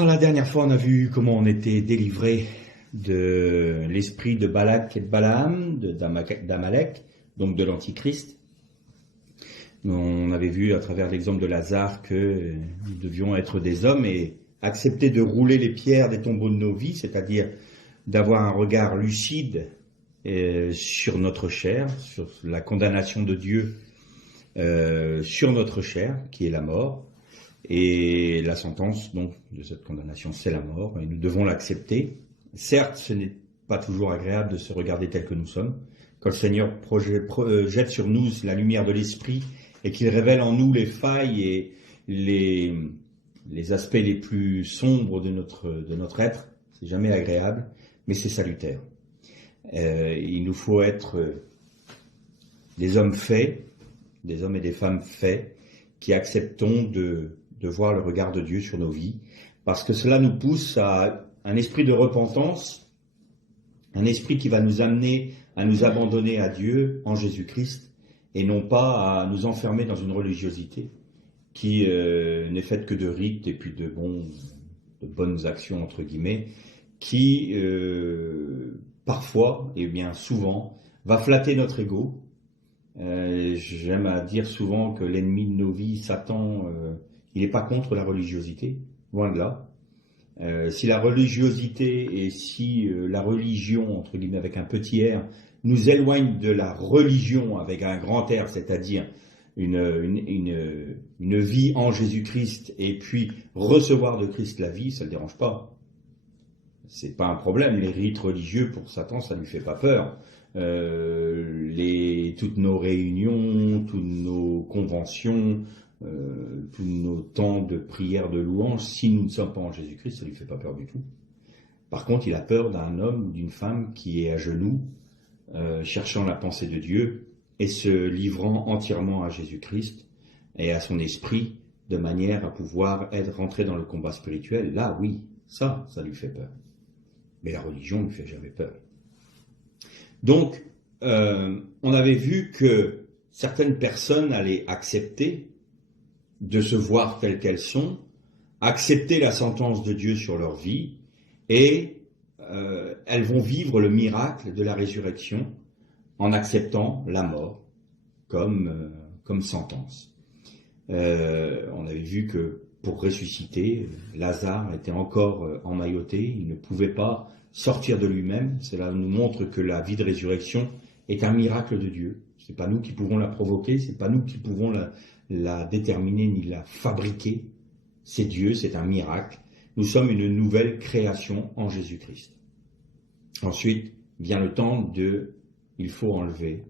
Alors, la dernière fois, on a vu comment on était délivré de l'esprit de Balak et de Balaam, d'Amalek, donc de l'Antichrist. On avait vu à travers l'exemple de Lazare que nous devions être des hommes et accepter de rouler les pierres des tombeaux de nos vies, c'est-à-dire d'avoir un regard lucide sur notre chair, sur la condamnation de Dieu sur notre chair, qui est la mort. Et la sentence donc de cette condamnation, c'est la mort, et nous devons l'accepter. Certes, ce n'est pas toujours agréable de se regarder tel que nous sommes. Quand le Seigneur jette sur nous la lumière de l'Esprit et qu'il révèle en nous les failles et les aspects les plus sombres de notre être, c'est jamais agréable, mais c'est salutaire. Il nous faut être des hommes faits, des hommes et des femmes faits, qui acceptons de voir le regard de Dieu sur nos vies, parce que cela nous pousse à un esprit de repentance, un esprit qui va nous amener à nous abandonner à Dieu en Jésus-Christ, et non pas à nous enfermer dans une religiosité qui n'est faite que de rites et puis de bonnes actions, entre guillemets, qui parfois, et bien souvent, va flatter notre ego. J'aime à dire souvent que l'ennemi de nos vies, Satan, il n'est pas contre la religiosité, loin de là. Si la religiosité et si la religion, entre guillemets avec un petit r, nous éloigne de la religion avec un grand R, c'est-à-dire une vie en Jésus-Christ et puis recevoir de Christ la vie, ça ne le dérange pas. C'est pas un problème. Les rites religieux, pour Satan, ça ne lui fait pas peur. Toutes nos réunions, toutes nos conventions, tous nos temps de prière, de louange, si nous ne sommes pas en Jésus-Christ, ça ne lui fait pas peur du tout. Par contre, il a peur d'un homme ou d'une femme qui est à genoux, cherchant la pensée de Dieu et se livrant entièrement à Jésus-Christ et à son esprit, de manière à pouvoir rentrer dans le combat spirituel. Là, oui, ça lui fait peur. Mais la religion ne lui fait jamais peur. Donc, on avait vu que certaines personnes allaient accepter de se voir telles qu'elles sont, accepter la sentence de Dieu sur leur vie, et elles vont vivre le miracle de la résurrection en acceptant la mort comme sentence. On avait vu que pour ressusciter, Lazare était encore emmailloté, il ne pouvait pas sortir de lui-même. Cela nous montre que la vie de résurrection est un miracle de Dieu. Ce n'est pas nous qui pouvons la provoquer, ce n'est pas nous qui pouvons la déterminer ni la fabriquer. C'est Dieu, c'est un miracle. Nous sommes une nouvelle création en Jésus-Christ. Ensuite vient le temps il faut enlever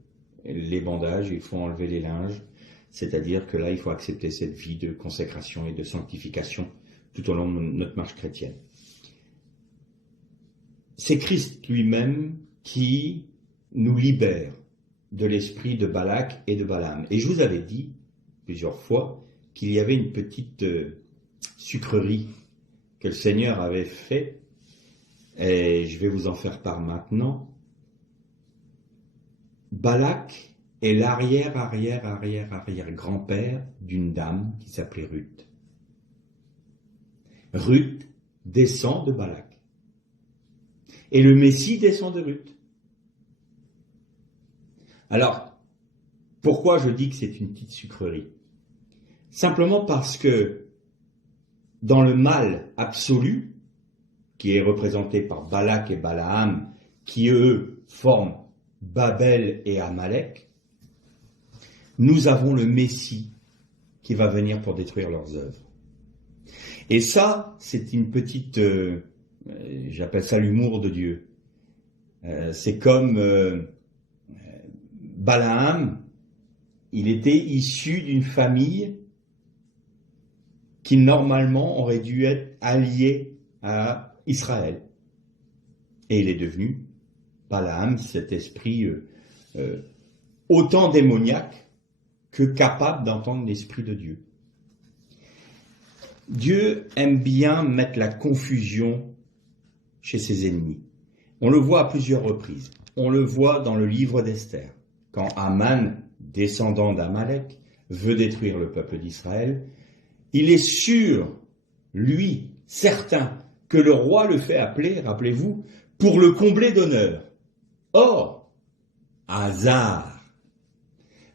les bandages, il faut enlever les linges, c'est-à-dire que là, il faut accepter cette vie de consécration et de sanctification tout au long de notre marche chrétienne. C'est Christ lui-même qui nous libère de l'esprit de Balak et de Balaam. Et je vous avais dit plusieurs fois qu'il y avait une petite sucrerie que le Seigneur avait fait, et je vais vous en faire part maintenant. Balak est l'arrière-grand-père d'une dame qui s'appelait Ruth. Ruth descend de Balak. Et le Messie descend de Ruth. Alors, pourquoi je dis que c'est une petite sucrerie? Simplement parce que dans le mal absolu, qui est représenté par Balak et Balaam, qui eux forment Babel et Amalek, nous avons le Messie qui va venir pour détruire leurs œuvres. Et ça, c'est une petite, j'appelle ça l'humour de Dieu. C'est comme Balaam, il était issu d'une famille qui normalement aurait dû être alliée à Israël. Et il est devenu Balaam, cet esprit autant démoniaque que capable d'entendre l'esprit de Dieu. Dieu aime bien mettre la confusion chez ses ennemis. On le voit à plusieurs reprises. On le voit dans le livre d'Esther, quand Aman, descendant d'Amalek, veut détruire le peuple d'Israël. Il est sûr, lui, certain que le roi le fait appeler, rappelez-vous, pour le combler d'honneur. Or, hasard,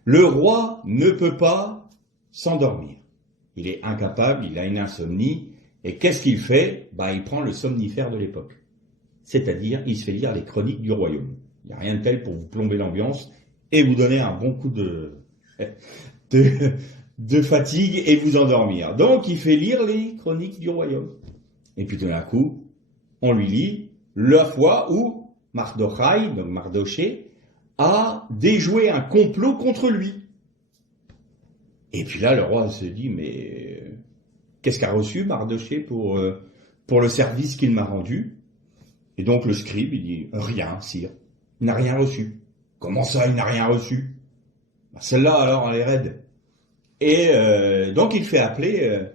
le roi ne peut pas s'endormir. Il est incapable, il a une insomnie, et qu'est-ce qu'il fait? Il prend le somnifère de l'époque. C'est-à-dire, il se fait lire les chroniques du royaume. Il n'y a rien de tel pour vous plomber l'ambiance et vous donner un bon coup de fatigue et vous endormir. Donc, il fait lire les chroniques du royaume. Et puis, tout d'un coup, on lui lit la fois où Mardochai, donc Mardoché, a déjoué un complot contre lui. Et puis là, le roi se dit, mais qu'est-ce qu'a reçu Mardoché pour le service qu'il m'a rendu? Et donc le scribe, il dit, rien, sire. Il n'a rien reçu. Comment ça, il n'a rien reçu? Celle-là, alors, elle est raide. Et donc il fait appeler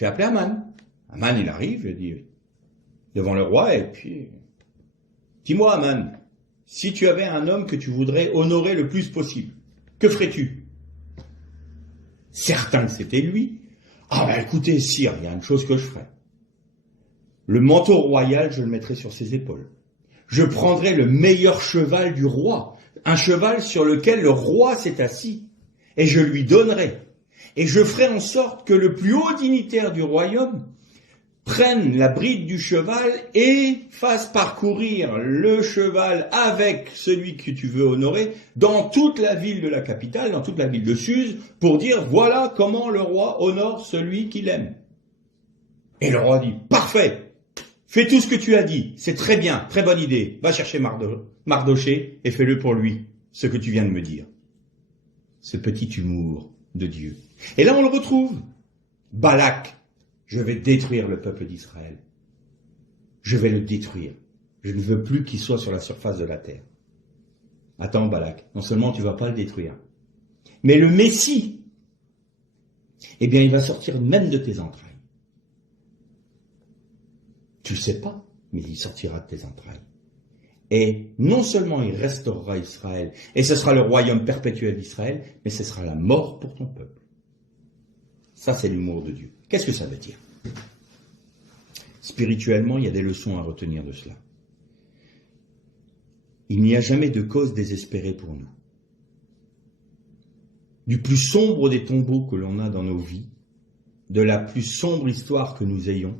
Aman. Aman, il arrive, il dit, devant le roi, et puis, dis-moi, Aman, si tu avais un homme que tu voudrais honorer le plus possible, que ferais-tu? Certain que c'était lui. Écoutez, sire, il y a une chose que je ferais. Le manteau royal, je le mettrai sur ses épaules. Je prendrai le meilleur cheval du roi, un cheval sur lequel le roi s'est assis, et je lui donnerai. Et je ferai en sorte que le plus haut dignitaire du royaume prenne la bride du cheval et fasse parcourir le cheval avec celui que tu veux honorer dans toute la ville de la capitale, dans toute la ville de Suse, pour dire voilà comment le roi honore celui qu'il aime. Et le roi dit parfait. Fais tout ce que tu as dit, c'est très bien, très bonne idée. Va chercher Mardoché et fais-le pour lui, ce que tu viens de me dire. Ce petit humour de Dieu. Et là on le retrouve. Balak, je vais détruire le peuple d'Israël. Je vais le détruire. Je ne veux plus qu'il soit sur la surface de la terre. Attends Balak, non seulement tu ne vas pas le détruire, mais le Messie, il va sortir même de tes entrailles. Tu ne sais pas, mais il sortira de tes entrailles. Et non seulement il restaurera Israël, et ce sera le royaume perpétuel d'Israël, mais ce sera la mort pour ton peuple. Ça, c'est l'humour de Dieu. Qu'est-ce que ça veut dire? Spirituellement, il y a des leçons à retenir de cela. Il n'y a jamais de cause désespérée pour nous. Du plus sombre des tombeaux que l'on a dans nos vies, de la plus sombre histoire que nous ayons,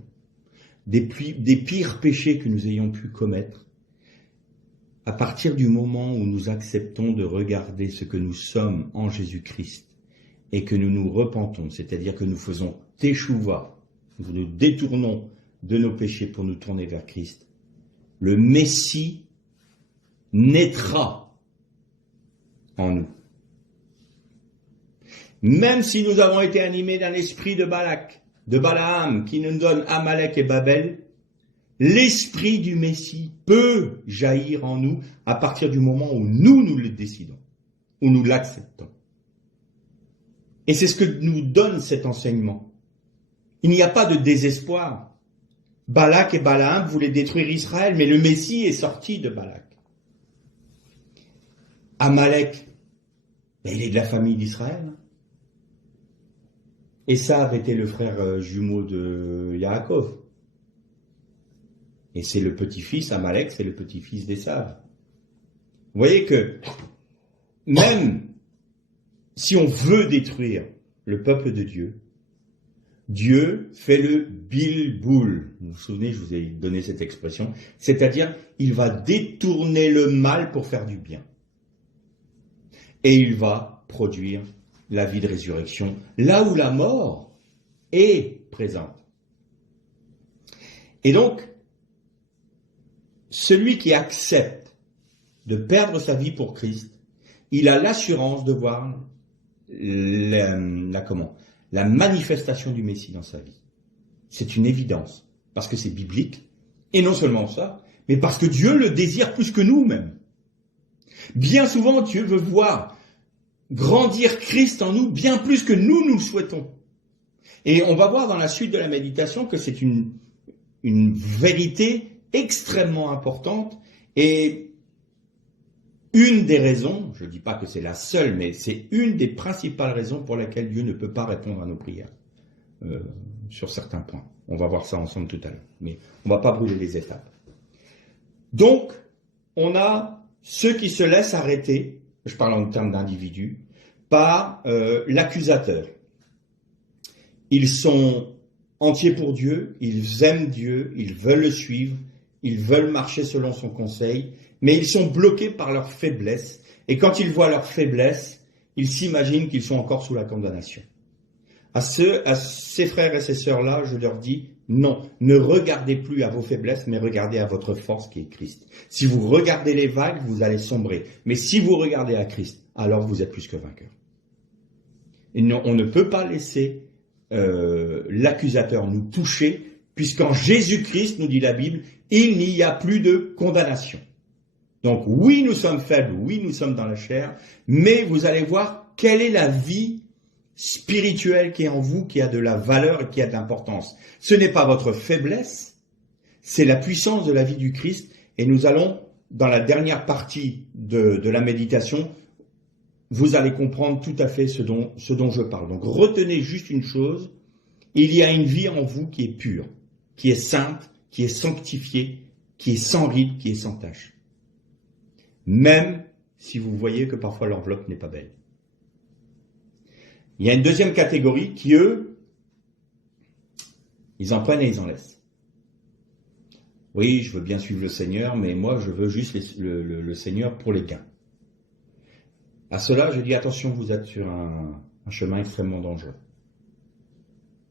des pires péchés que nous ayons pu commettre, à partir du moment où nous acceptons de regarder ce que nous sommes en Jésus-Christ et que nous nous repentons, c'est-à-dire que nous faisons teshuva, nous nous détournons de nos péchés pour nous tourner vers Christ, le Messie naîtra en nous. Même si nous avons été animés d'un esprit de Balak, de Balaam, qui nous donne Amalek et Babel, l'esprit du Messie peut jaillir en nous à partir du moment où nous le décidons, où nous l'acceptons. Et c'est ce que nous donne cet enseignement. Il n'y a pas de désespoir. Balak et Balaam voulaient détruire Israël, mais le Messie est sorti de Balak. Amalek, il est de la famille d'Israël. Esav était le frère jumeau de Yaakov. Et c'est le petit-fils, Amalek, c'est le petit-fils d'Esav. Vous voyez que même si on veut détruire le peuple de Dieu, Dieu fait le bilboul. Vous vous souvenez, je vous ai donné cette expression. C'est-à-dire, il va détourner le mal pour faire du bien. Et il va produire la vie de résurrection, là où la mort est présente. Et donc, celui qui accepte de perdre sa vie pour Christ, il a l'assurance de voir la manifestation du Messie dans sa vie. C'est une évidence, parce que c'est biblique, et non seulement ça, mais parce que Dieu le désire plus que nous-mêmes. Bien souvent, Dieu veut voir grandir Christ en nous bien plus que nous le souhaitons. Et on va voir dans la suite de la méditation que c'est une vérité extrêmement importante et une des raisons, je ne dis pas que c'est la seule, mais c'est une des principales raisons pour laquelle Dieu ne peut pas répondre à nos prières. sur certains points. On va voir ça ensemble tout à l'heure. Mais on ne va pas brûler les étapes. Donc, on a ceux qui se laissent arrêter, je parle en termes d'individus, par l'accusateur. Ils sont entiers pour Dieu, ils aiment Dieu, ils veulent le suivre, ils veulent marcher selon son conseil, mais ils sont bloqués par leur faiblesse. Et quand ils voient leur faiblesse, ils s'imaginent qu'ils sont encore sous la condamnation. À ces frères et ces sœurs-là, je leur dis, non, ne regardez plus à vos faiblesses, mais regardez à votre force qui est Christ. Si vous regardez les vagues, vous allez sombrer. Mais si vous regardez à Christ, alors vous êtes plus que vainqueur. Et non, on ne peut pas laisser l'accusateur nous toucher, puisqu'en Jésus-Christ, nous dit la Bible, il n'y a plus de condamnation. Donc oui, nous sommes faibles, oui, nous sommes dans la chair, mais vous allez voir quelle est la vie spirituelle qui est en vous, qui a de la valeur et qui a de l'importance. Ce n'est pas votre faiblesse, c'est la puissance de la vie du Christ, et nous allons, dans la dernière partie de la méditation, vous allez comprendre tout à fait ce dont je parle. Donc retenez juste une chose, il y a une vie en vous qui est pure, qui est sainte, qui est sanctifiée, qui est sans ride, qui est sans tache. Même si vous voyez que parfois l'enveloppe n'est pas belle. Il y a une deuxième catégorie qui, eux, ils en prennent et ils en laissent. Oui, je veux bien suivre le Seigneur, mais moi je veux juste le Seigneur pour les gains. À cela, je dis attention, vous êtes sur un chemin extrêmement dangereux.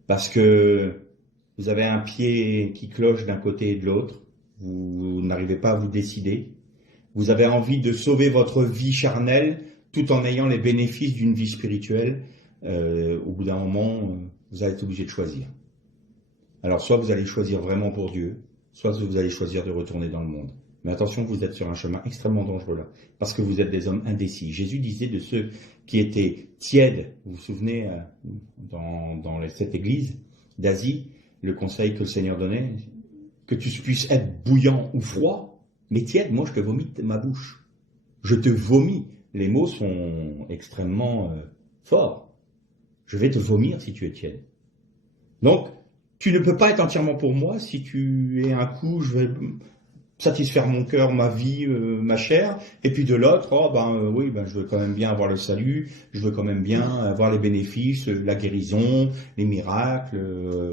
Parce que vous avez un pied qui cloche d'un côté et de l'autre, vous n'arrivez pas à vous décider, vous avez envie de sauver votre vie charnelle tout en ayant les bénéfices d'une vie spirituelle, au bout d'un moment, vous allez être obligé de choisir. Alors soit vous allez choisir vraiment pour Dieu, soit vous allez choisir de retourner dans le monde. Mais attention, vous êtes sur un chemin extrêmement dangereux là, parce que vous êtes des hommes indécis. Jésus disait de ceux qui étaient tièdes, vous vous souvenez, dans cette église d'Asie, le conseil que le Seigneur donnait, que tu puisses être bouillant ou froid, mais tiède, moi je te vomis de ma bouche. Je te vomis. Les mots sont extrêmement forts. Je vais te vomir si tu es tiède. Donc, tu ne peux pas être entièrement pour moi si tu es un coup, je vais satisfaire mon cœur, ma vie, ma chair, et puis de l'autre, je veux quand même bien avoir le salut, je veux quand même bien avoir les bénéfices, la guérison, les miracles,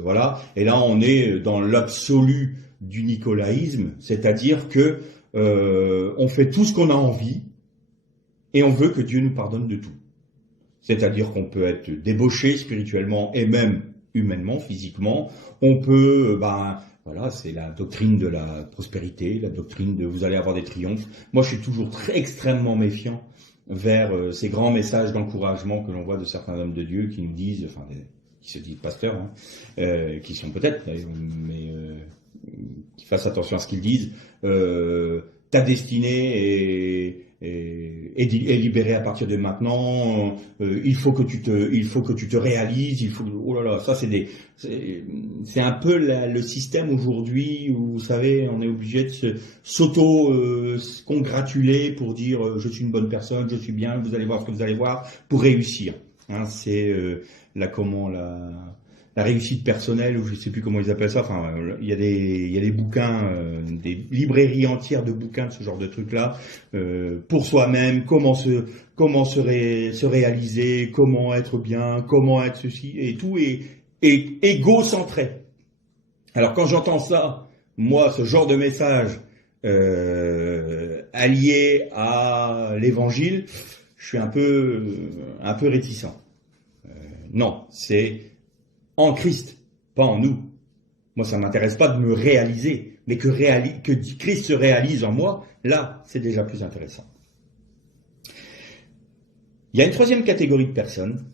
voilà. Et là, on est dans l'absolu du nicolaïsme, c'est-à-dire que on fait tout ce qu'on a envie, et on veut que Dieu nous pardonne de tout. C'est-à-dire qu'on peut être débauché spirituellement et même humainement, physiquement, on peut, voilà, c'est la doctrine de la prospérité, la doctrine de vous allez avoir des triomphes. Moi, je suis toujours extrêmement méfiant vers ces grands messages d'encouragement que l'on voit de certains hommes de Dieu qui nous disent, qui se disent pasteurs, qui sont peut-être, mais qui fassent attention à ce qu'ils disent. Ta destinée est libérée à partir de maintenant. Il faut que tu te réalises. Oh là là, ça c'est un peu le système aujourd'hui où vous savez on est obligé de congratuler pour dire je suis une bonne personne, je suis bien. Vous allez voir ce que vous allez voir pour réussir. C'est la réussite personnelle, ou je ne sais plus comment ils appellent ça. Enfin, il y a des bouquins, des librairies entières de bouquins de ce genre de trucs-là, pour soi-même, comment se réaliser, comment être bien, comment être ceci, et tout est égocentré. Alors quand j'entends ça, moi, ce genre de message allié à l'évangile, je suis un peu réticent. Non, c'est en Christ, pas en nous. Moi, ça ne m'intéresse pas de me réaliser, mais que Christ se réalise en moi, là, c'est déjà plus intéressant. Il y a une troisième catégorie de personnes,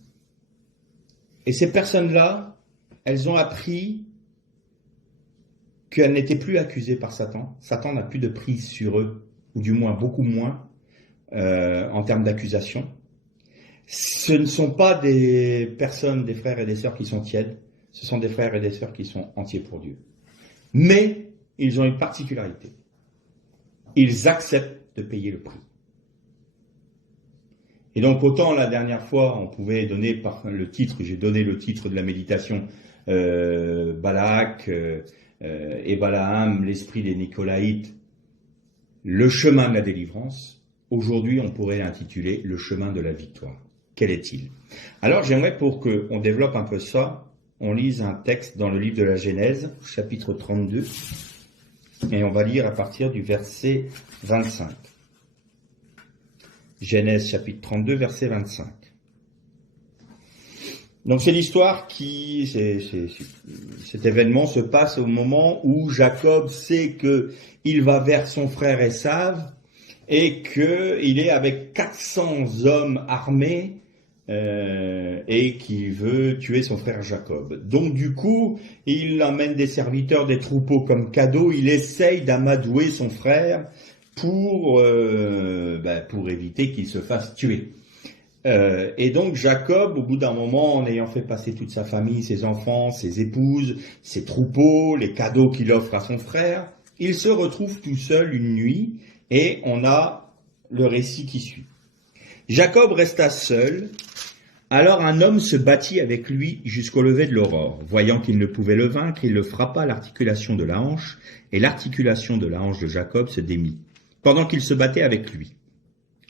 et ces personnes-là, elles ont appris qu'elles n'étaient plus accusées par Satan. Satan n'a plus de prise sur eux, ou du moins beaucoup moins, en termes d'accusation. Ce ne sont pas des personnes, des frères et des sœurs qui sont tièdes, ce sont des frères et des sœurs qui sont entiers pour Dieu. Mais ils ont une particularité. Ils acceptent de payer le prix. Et donc autant la dernière fois, on pouvait donner par le titre, j'ai donné le titre de la méditation, Balak et Balaam, l'esprit des Nicolaïtes, le chemin de la délivrance. Aujourd'hui, on pourrait l'intituler le chemin de la victoire. Quel est-il? Alors, j'aimerais pour qu'on développe un peu ça, on lise un texte dans le livre de la Genèse, chapitre 32, et on va lire à partir du verset 25. Genèse, chapitre 32, verset 25. Donc c'est l'histoire cet événement se passe au moment où Jacob sait qu'il va vers son frère Esav et qu'il est avec 400 hommes armés et qu'il veut tuer son frère Jacob. Donc du coup, il emmène des serviteurs des troupeaux comme cadeau, il essaye d'amadouer son frère pour éviter qu'il se fasse tuer. Et donc Jacob, au bout d'un moment, en ayant fait passer toute sa famille, ses enfants, ses épouses, ses troupeaux, les cadeaux qu'il offre à son frère, il se retrouve tout seul une nuit et on a le récit qui suit. Jacob resta seul, alors un homme se battit avec lui jusqu'au lever de l'aurore. Voyant qu'il ne pouvait le vaincre, il le frappa à l'articulation de la hanche, et l'articulation de la hanche de Jacob se démit, pendant qu'il se battait avec lui.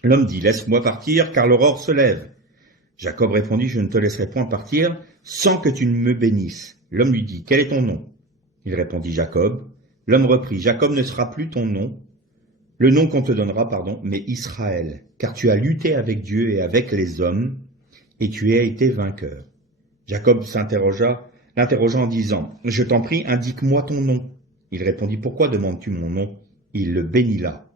L'homme dit, laisse-moi partir, car l'aurore se lève. Jacob répondit, je ne te laisserai point partir sans que tu ne me bénisses. L'homme lui dit, quel est ton nom? Il répondit, Jacob. L'homme reprit, Jacob ne sera plus ton nom, le nom qu'on te donnera, mais Israël, car tu as lutté avec Dieu et avec les hommes, et tu as été vainqueur. Jacob l'interrogea en disant, je t'en prie, indique-moi ton nom. Il répondit, pourquoi demandes-tu mon nom? Il le bénit là.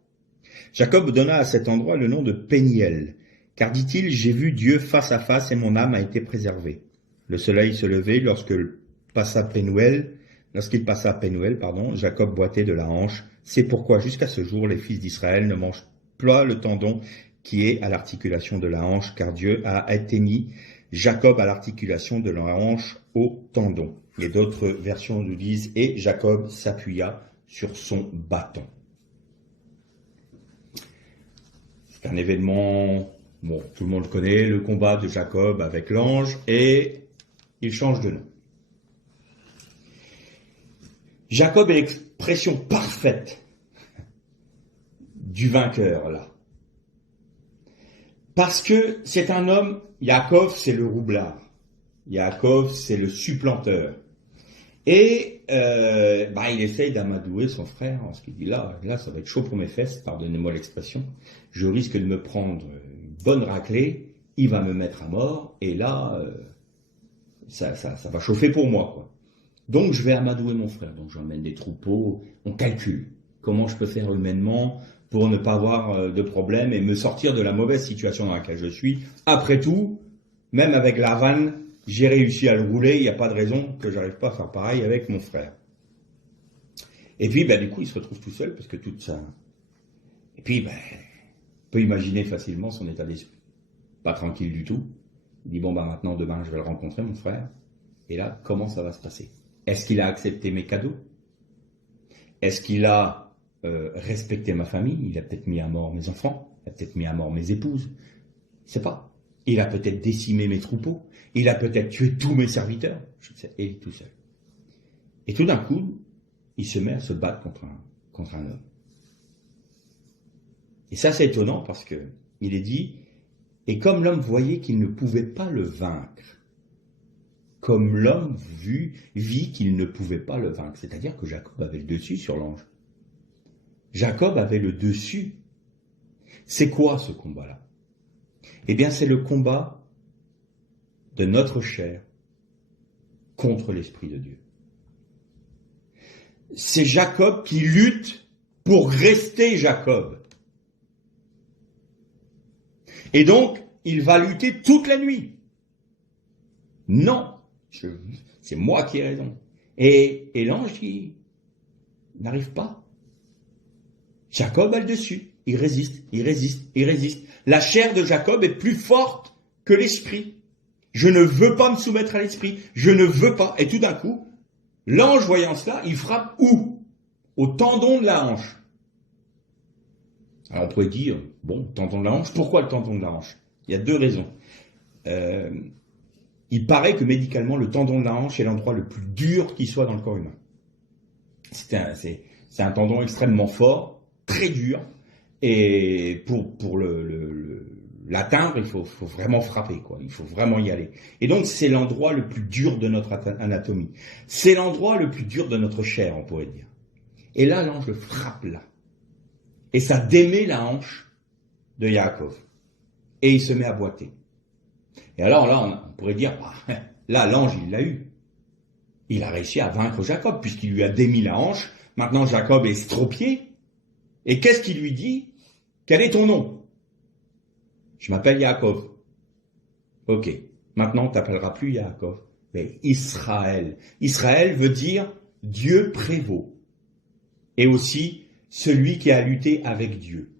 Jacob donna à cet endroit le nom de Péniel, car dit-il, j'ai vu Dieu face à face et mon âme a été préservée. Le soleil se levait lorsqu'il passa Pénuel, Jacob boitait de la hanche. C'est pourquoi jusqu'à ce jour, les fils d'Israël ne mangent pas le tendon qui est à l'articulation de la hanche, car Dieu a atteigni Jacob à l'articulation de la hanche au tendon. Et d'autres versions nous disent, et Jacob s'appuya sur son bâton. C'est un événement, tout le monde connaît, le combat de Jacob avec l'ange, et il change de nom. Jacob est l'expression parfaite du vainqueur, là. Parce que c'est un homme, Yaakov, c'est le roublard. Yaakov, c'est le supplanteur. Et il essaye d'amadouer son frère en ce qu'il dit là, ça va être chaud pour mes fesses, pardonnez-moi l'expression. Je risque de me prendre une bonne raclée, il va me mettre à mort, et là, ça va chauffer pour moi, quoi. Donc je vais amadouer mon frère. Donc j'emmène des troupeaux, on calcule comment je peux faire humainement pour ne pas avoir de problème et me sortir de la mauvaise situation dans laquelle je suis. Après tout, même avec la vanne, j'ai réussi à le rouler, il n'y a pas de raison que j'arrive pas à faire pareil avec mon frère. Et puis, du coup, il se retrouve tout seul parce que tout ça... Et puis, on peut imaginer facilement son état d'esprit. Pas tranquille du tout. Il dit, maintenant, demain, je vais le rencontrer, mon frère. Et là, comment ça va se passer? Est-ce qu'il a accepté mes cadeaux? Est-ce qu'il a respecté ma famille? Il a peut-être mis à mort mes enfants. Il a peut-être mis à mort mes épouses. Je ne sais pas. Il a peut-être décimé mes troupeaux. Il a peut-être tué tous mes serviteurs. Je ne sais, et il est tout seul. Et tout d'un coup, il se met à se battre contre un homme. Et ça, c'est étonnant parce que il est dit, et comme l'homme voyait qu'il ne pouvait pas le vaincre, comme l'homme vit qu'il ne pouvait pas le vaincre. C'est-à-dire que Jacob avait le dessus sur l'ange. Jacob avait le dessus. C'est quoi ce combat-là? Eh bien, c'est le combat de notre chair contre l'Esprit de Dieu. C'est Jacob qui lutte pour rester Jacob. Et donc, il va lutter toute la nuit. Non, c'est moi qui ai raison. Et l'ange, il n'arrive pas. Jacob a le dessus. Il résiste, il résiste, il résiste. La chair de Jacob est plus forte que l'esprit. Je ne veux pas me soumettre à l'esprit. Je ne veux pas. Et tout d'un coup, l'ange, voyant cela, il frappe où? Au tendon de la hanche. Alors on pourrait dire, tendon de la hanche, pourquoi le tendon de la hanche? Il y a deux raisons. Il paraît que médicalement, le tendon de la hanche est l'endroit le plus dur qui soit dans le corps humain. C'est un tendon extrêmement fort, très dur, et pour l'atteindre, il faut vraiment frapper, quoi. Il faut vraiment y aller. Et donc, c'est l'endroit le plus dur de notre anatomie. C'est l'endroit le plus dur de notre chair, on pourrait dire. Et là, l'ange le frappe là. Et ça démet la hanche de Yaakov. Et il se met à boiter. Et alors là, on pourrait dire, là, l'ange, il l'a eu. Il a réussi à vaincre Jacob, puisqu'il lui a démis la hanche. Maintenant, Jacob est estropié. Et qu'est-ce qu'il lui dit? Quel est ton nom? Je m'appelle Yaakov. Ok. Maintenant, on t'appellera plus Yaakov, mais Israël. Israël veut dire Dieu prévaut. Et aussi, celui qui a lutté avec Dieu.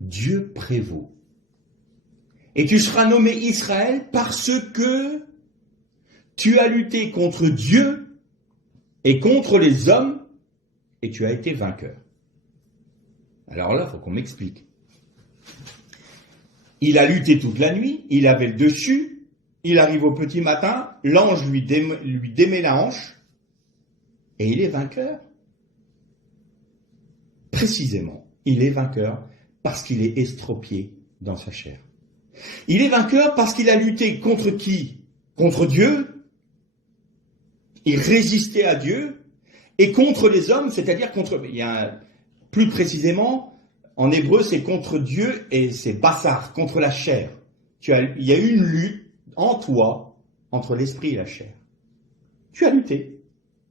Dieu prévaut. Et tu seras nommé Israël parce que tu as lutté contre Dieu et contre les hommes et tu as été vainqueur. Alors là, il faut qu'on m'explique. Il a lutté toute la nuit, il avait le dessus, il arrive au petit matin, l'ange lui démet la hanche et il est vainqueur. Précisément, il est vainqueur parce qu'il est estropié dans sa chair. Il est vainqueur parce qu'il a lutté contre qui? Contre Dieu. Il résistait à Dieu. Et contre les hommes, c'est-à-dire contre... plus précisément, en hébreu, c'est contre Dieu et c'est bassar, contre la chair. Il y a eu une lutte en toi entre l'esprit et la chair. Tu as lutté.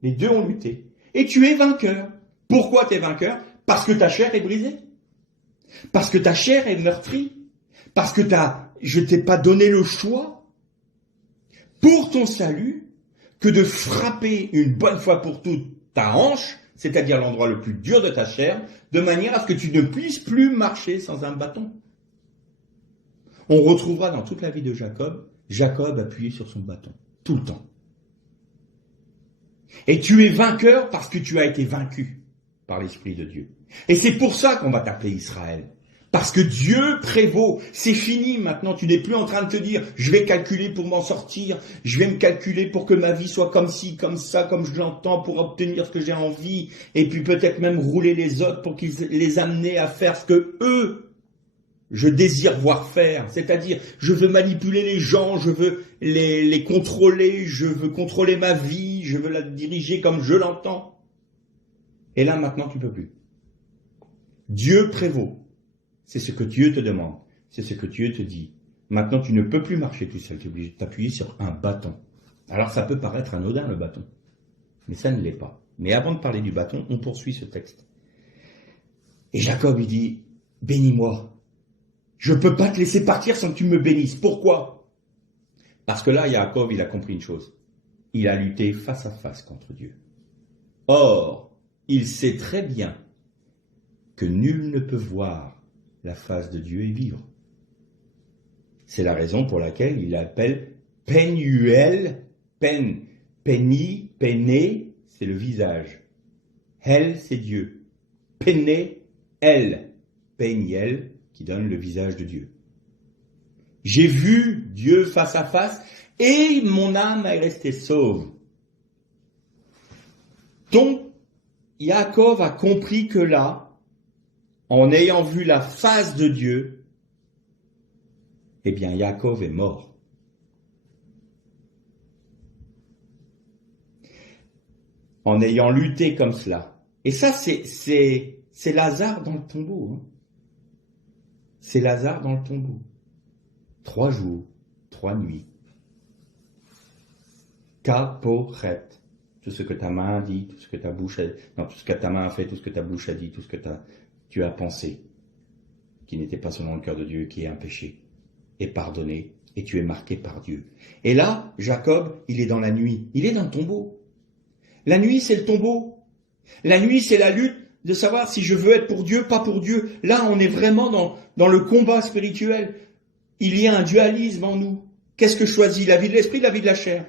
Les deux ont lutté. Et tu es vainqueur. Pourquoi tu es vainqueur? Parce que ta chair est brisée. Parce que ta chair est meurtrie. Parce que je t'ai pas donné le choix pour ton salut que de frapper une bonne fois pour toutes ta hanche, c'est-à-dire l'endroit le plus dur de ta chair, de manière à ce que tu ne puisses plus marcher sans un bâton. On retrouvera dans toute la vie de Jacob appuyé sur son bâton, tout le temps. Et tu es vainqueur parce que tu as été vaincu par l'Esprit de Dieu. Et c'est pour ça qu'on va t'appeler Israël. Parce que Dieu prévaut. C'est fini maintenant. Tu n'es plus en train de te dire, je vais calculer pour m'en sortir. Je vais me calculer pour que ma vie soit comme ci, comme ça, comme je l'entends, pour obtenir ce que j'ai envie. Et puis peut-être même rouler les autres pour qu'ils les amener à faire ce que eux, je désire voir faire. C'est-à-dire, je veux manipuler les gens, je veux les contrôler, je veux contrôler ma vie, je veux la diriger comme je l'entends. Et là maintenant, tu ne peux plus. Dieu prévaut. C'est ce que Dieu te demande. C'est ce que Dieu te dit. Maintenant, tu ne peux plus marcher tout seul. Tu es obligé de t'appuyer sur un bâton. Alors, ça peut paraître anodin, le bâton. Mais ça ne l'est pas. Mais avant de parler du bâton, on poursuit ce texte. Et Jacob, il dit, bénis-moi. Je ne peux pas te laisser partir sans que tu me bénisses. Pourquoi? Parce que là, Jacob, il a compris une chose. Il a lutté face à face contre Dieu. Or, il sait très bien que nul ne peut voir la face de Dieu et vivre. C'est la raison pour laquelle il appelle Penuel, Peni, Pene, c'est le visage. El, c'est Dieu. Pene, El, Peniel, qui donne le visage de Dieu. J'ai vu Dieu face à face et mon âme est restée sauve. Donc, Yaakov a compris que là, en ayant vu la face de Dieu, eh bien, Yaakov est mort. En ayant lutté comme cela. Et ça, c'est Lazare dans le tombeau. Hein. C'est Lazare dans le tombeau. 3 jours, 3 nuits. Kaporet. Tout ce que ta main a dit, tout ce que ta bouche a dit, non, tout ce que ta main a fait, tout ce que ta bouche a dit, tout ce que tu as pensé, qui n'était pas selon le cœur de Dieu, qui est un péché, est pardonné, et tu es marqué par Dieu. Et là, Jacob, il est dans la nuit, il est dans le tombeau. La nuit, c'est le tombeau. La nuit, c'est la lutte de savoir si je veux être pour Dieu, pas pour Dieu. Là, on est vraiment dans le combat spirituel. Il y a un dualisme en nous. Qu'est-ce que je choisis? La vie de l'esprit, la vie de la chair?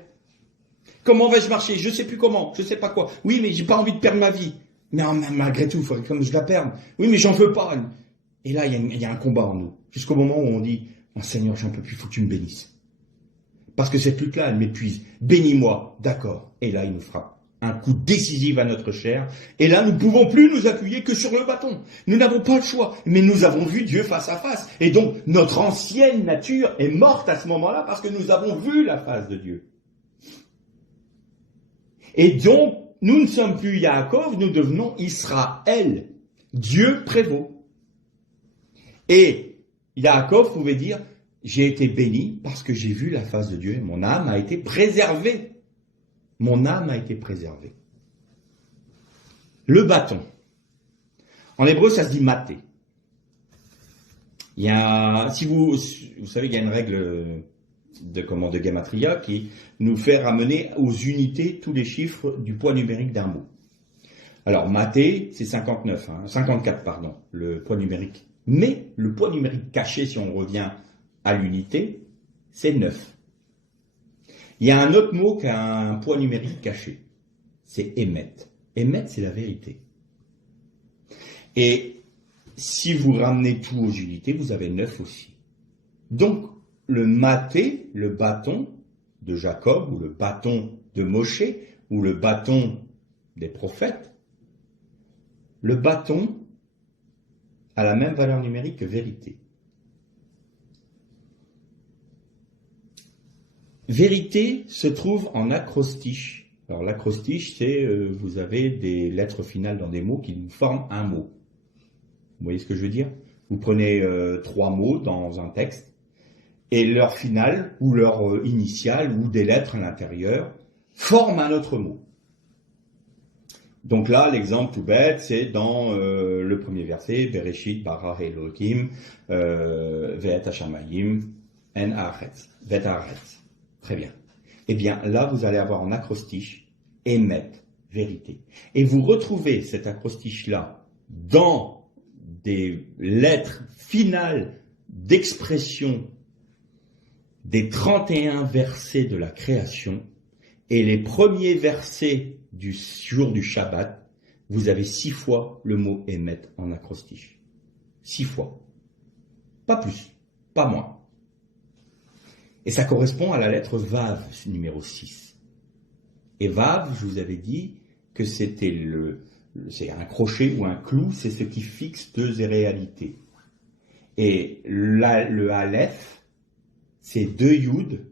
Comment vais-je marcher? Je ne sais plus comment, je ne sais pas quoi. Oui, mais j'ai pas envie de perdre ma vie. Mais malgré tout, il faudrait que je la perde. Oui, mais j'en veux pas. Et là, il y a un combat en nous. Jusqu'au moment où on dit, oh, Seigneur, j'en peux plus, il faut que tu me bénisses. Parce que cette lutte-là, elle m'épuise. Bénis-moi, d'accord. Et là, il nous frappe un coup décisif à notre chair. Et là, nous ne pouvons plus nous appuyer que sur le bâton. Nous n'avons pas le choix. Mais nous avons vu Dieu face à face. Et donc, notre ancienne nature est morte à ce moment-là parce que nous avons vu la face de Dieu. Et donc, nous ne sommes plus Yaakov, nous devenons Israël. Dieu prévaut. Et Yaakov pouvait dire, j'ai été béni parce que j'ai vu la face de Dieu et mon âme a été préservée. Mon âme a été préservée. Le bâton. En hébreu, ça se dit maté. Il y a, si vous savez qu'il y a une règle de Gematria qui nous fait ramener aux unités tous les chiffres du poids numérique d'un mot. Alors, maté, c'est 54, pardon, le poids numérique. Mais le poids numérique caché, si on revient à l'unité, c'est 9. Il y a un autre mot qui a un poids numérique caché. C'est émet. Émet, c'est la vérité. Et si vous ramenez tout aux unités, vous avez 9 aussi. Donc, le maté, le bâton de Jacob, ou le bâton de Moshe, ou le bâton des prophètes, le bâton a la même valeur numérique que vérité. Vérité se trouve en acrostiche. Alors l'acrostiche, c'est, vous avez des lettres finales dans des mots qui nous forment un mot. Vous voyez ce que je veux dire? Vous prenez 3 mots dans un texte, et leur finale, ou leur initiale, ou des lettres à l'intérieur, forment un autre mot. Donc là, l'exemple tout bête, c'est dans le premier verset, Bereshit bara Elohim, ve'et hashamayim, en haaretz, ve'et haaretz. Très bien. Eh bien, là, vous allez avoir en acrostiche, émet, vérité. Et vous retrouvez cet acrostiche-là dans des lettres finales d'expression des 31 versets de la création et les premiers versets du jour du Shabbat, vous avez 6 fois le mot émet en acrostiche. 6 fois. Pas plus, pas moins. Et ça correspond à la lettre Vav, numéro 6. Et Vav, je vous avais dit que c'était c'est un crochet ou un clou, c'est ce qui fixe 2 réalités. Et le Aleph, c'est 2 Yud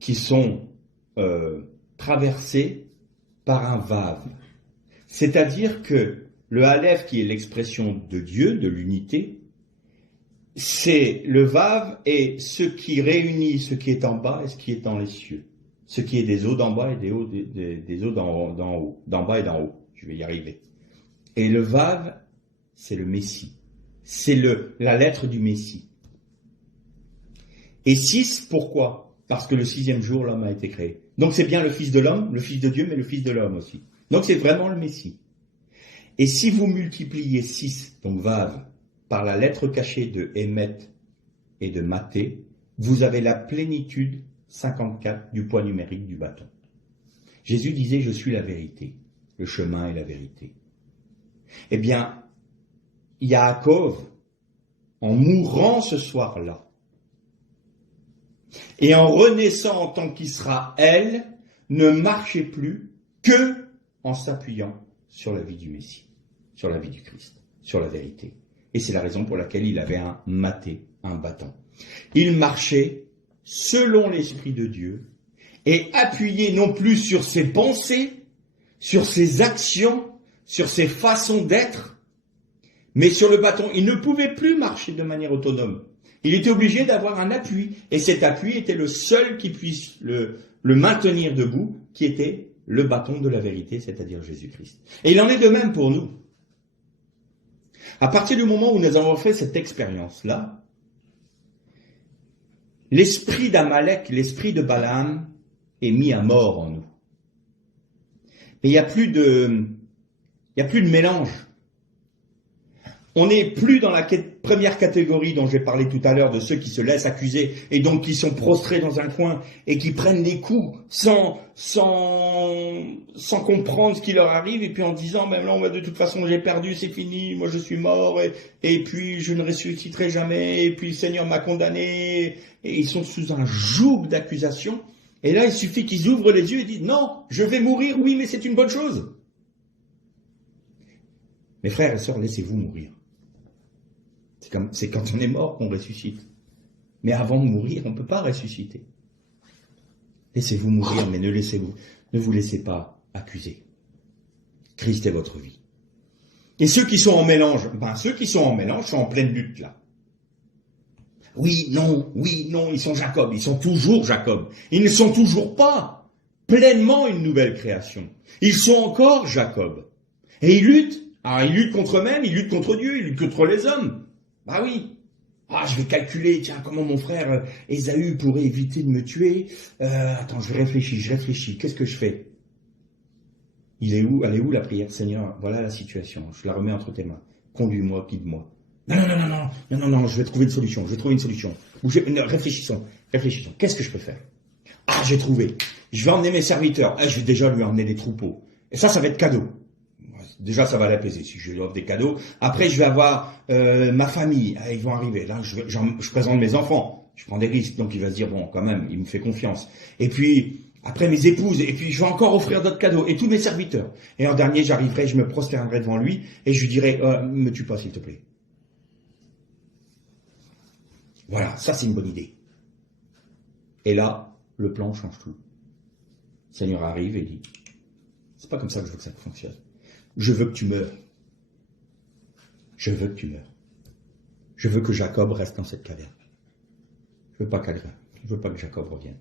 qui sont traversés par un Vav. C'est-à-dire que le Aleph, qui est l'expression de Dieu, de l'unité, c'est le Vav et ce qui réunit ce qui est en bas et ce qui est dans les cieux. Ce qui est des eaux d'en bas et des eaux d'en haut. D'en bas et d'en haut. Je vais y arriver. Et le Vav, c'est le Messie. C'est la lettre du Messie. Et 6, pourquoi? Parce que le 6e jour, l'homme a été créé. Donc c'est bien le Fils de l'homme, le Fils de Dieu, mais le Fils de l'homme aussi. Donc c'est vraiment le Messie. Et si vous multipliez 6, donc Vav, par la lettre cachée de Émet et de Maté, vous avez la plénitude 54 du poids numérique du bâton. Jésus disait, je suis la vérité, le chemin et la vérité. Eh bien, Yaakov, en mourant ce soir-là, et en renaissant en tant qu'Israël, ne marchait plus que en s'appuyant sur la vie du Messie, sur la vie du Christ, sur la vérité. Et c'est la raison pour laquelle il avait un maté, un bâton. Il marchait selon l'Esprit de Dieu et appuyé non plus sur ses pensées, sur ses actions, sur ses façons d'être, mais sur le bâton. Il ne pouvait plus marcher de manière autonome. Il était obligé d'avoir un appui. Et cet appui était le seul qui puisse le maintenir debout, qui était le bâton de la vérité, c'est-à-dire Jésus-Christ. Et il en est de même pour nous. À partir du moment où nous avons fait cette expérience-là, l'esprit d'Amalek, l'esprit de Balaam est mis à mort en nous. Mais il n'y a plus de mélange. On n'est plus dans la première catégorie dont j'ai parlé tout à l'heure, de ceux qui se laissent accuser et donc qui sont prostrés dans un coin et qui prennent les coups sans comprendre ce qui leur arrive et puis en disant, ben là, de toute façon, j'ai perdu, c'est fini, moi je suis mort et puis je ne ressusciterai jamais et puis le Seigneur m'a condamné et ils sont sous un joug d'accusation. Et là, il suffit qu'ils ouvrent les yeux et disent, non, je vais mourir, oui, mais c'est une bonne chose. Mes frères et sœurs, laissez-vous mourir. C'est quand on est mort qu'on ressuscite. Mais avant de mourir, on ne peut pas ressusciter. Laissez-vous mourir, mais ne vous laissez pas accuser. Christ est votre vie. Et ceux qui sont en mélange, sont en pleine lutte là. Oui, non, ils sont Jacob, ils sont toujours Jacob. Ils ne sont toujours pas pleinement une nouvelle création. Ils sont encore Jacob. Et ils luttent. Alors, ils luttent contre eux-mêmes, ils luttent contre Dieu, ils luttent contre les hommes. Bah oui. Je vais calculer, tiens, comment mon frère Ésaü pourrait éviter de me tuer. Attends, je réfléchis. Qu'est-ce que je fais? Elle est où la prière? Seigneur, voilà la situation. Je la remets entre tes mains. Conduis-moi, guide-moi. Non, je vais trouver une solution. Réfléchissons. Qu'est-ce que je peux faire? J'ai trouvé. Je vais emmener mes serviteurs. Je vais déjà lui emmener des troupeaux. Et ça va être cadeau. Déjà, ça va l'apaiser si je lui offre des cadeaux. Après, je vais avoir ma famille. Ils vont arriver. Là, je présente mes enfants. Je prends des risques. Donc, il va se dire, bon, quand même, il me fait confiance. Et puis, après, mes épouses. Et puis, je vais encore offrir d'autres cadeaux. Et tous mes serviteurs. Et en dernier, j'arriverai, je me prosternerai devant lui. Et je lui dirai, me tue pas, s'il te plaît. Voilà, ça, c'est une bonne idée. Et là, le plan change tout. Le Seigneur arrive et dit, c'est pas comme ça que je veux que ça fonctionne. Je veux que tu meurs. Je veux que Jacob reste dans cette caverne. Je veux pas que Jacob revienne.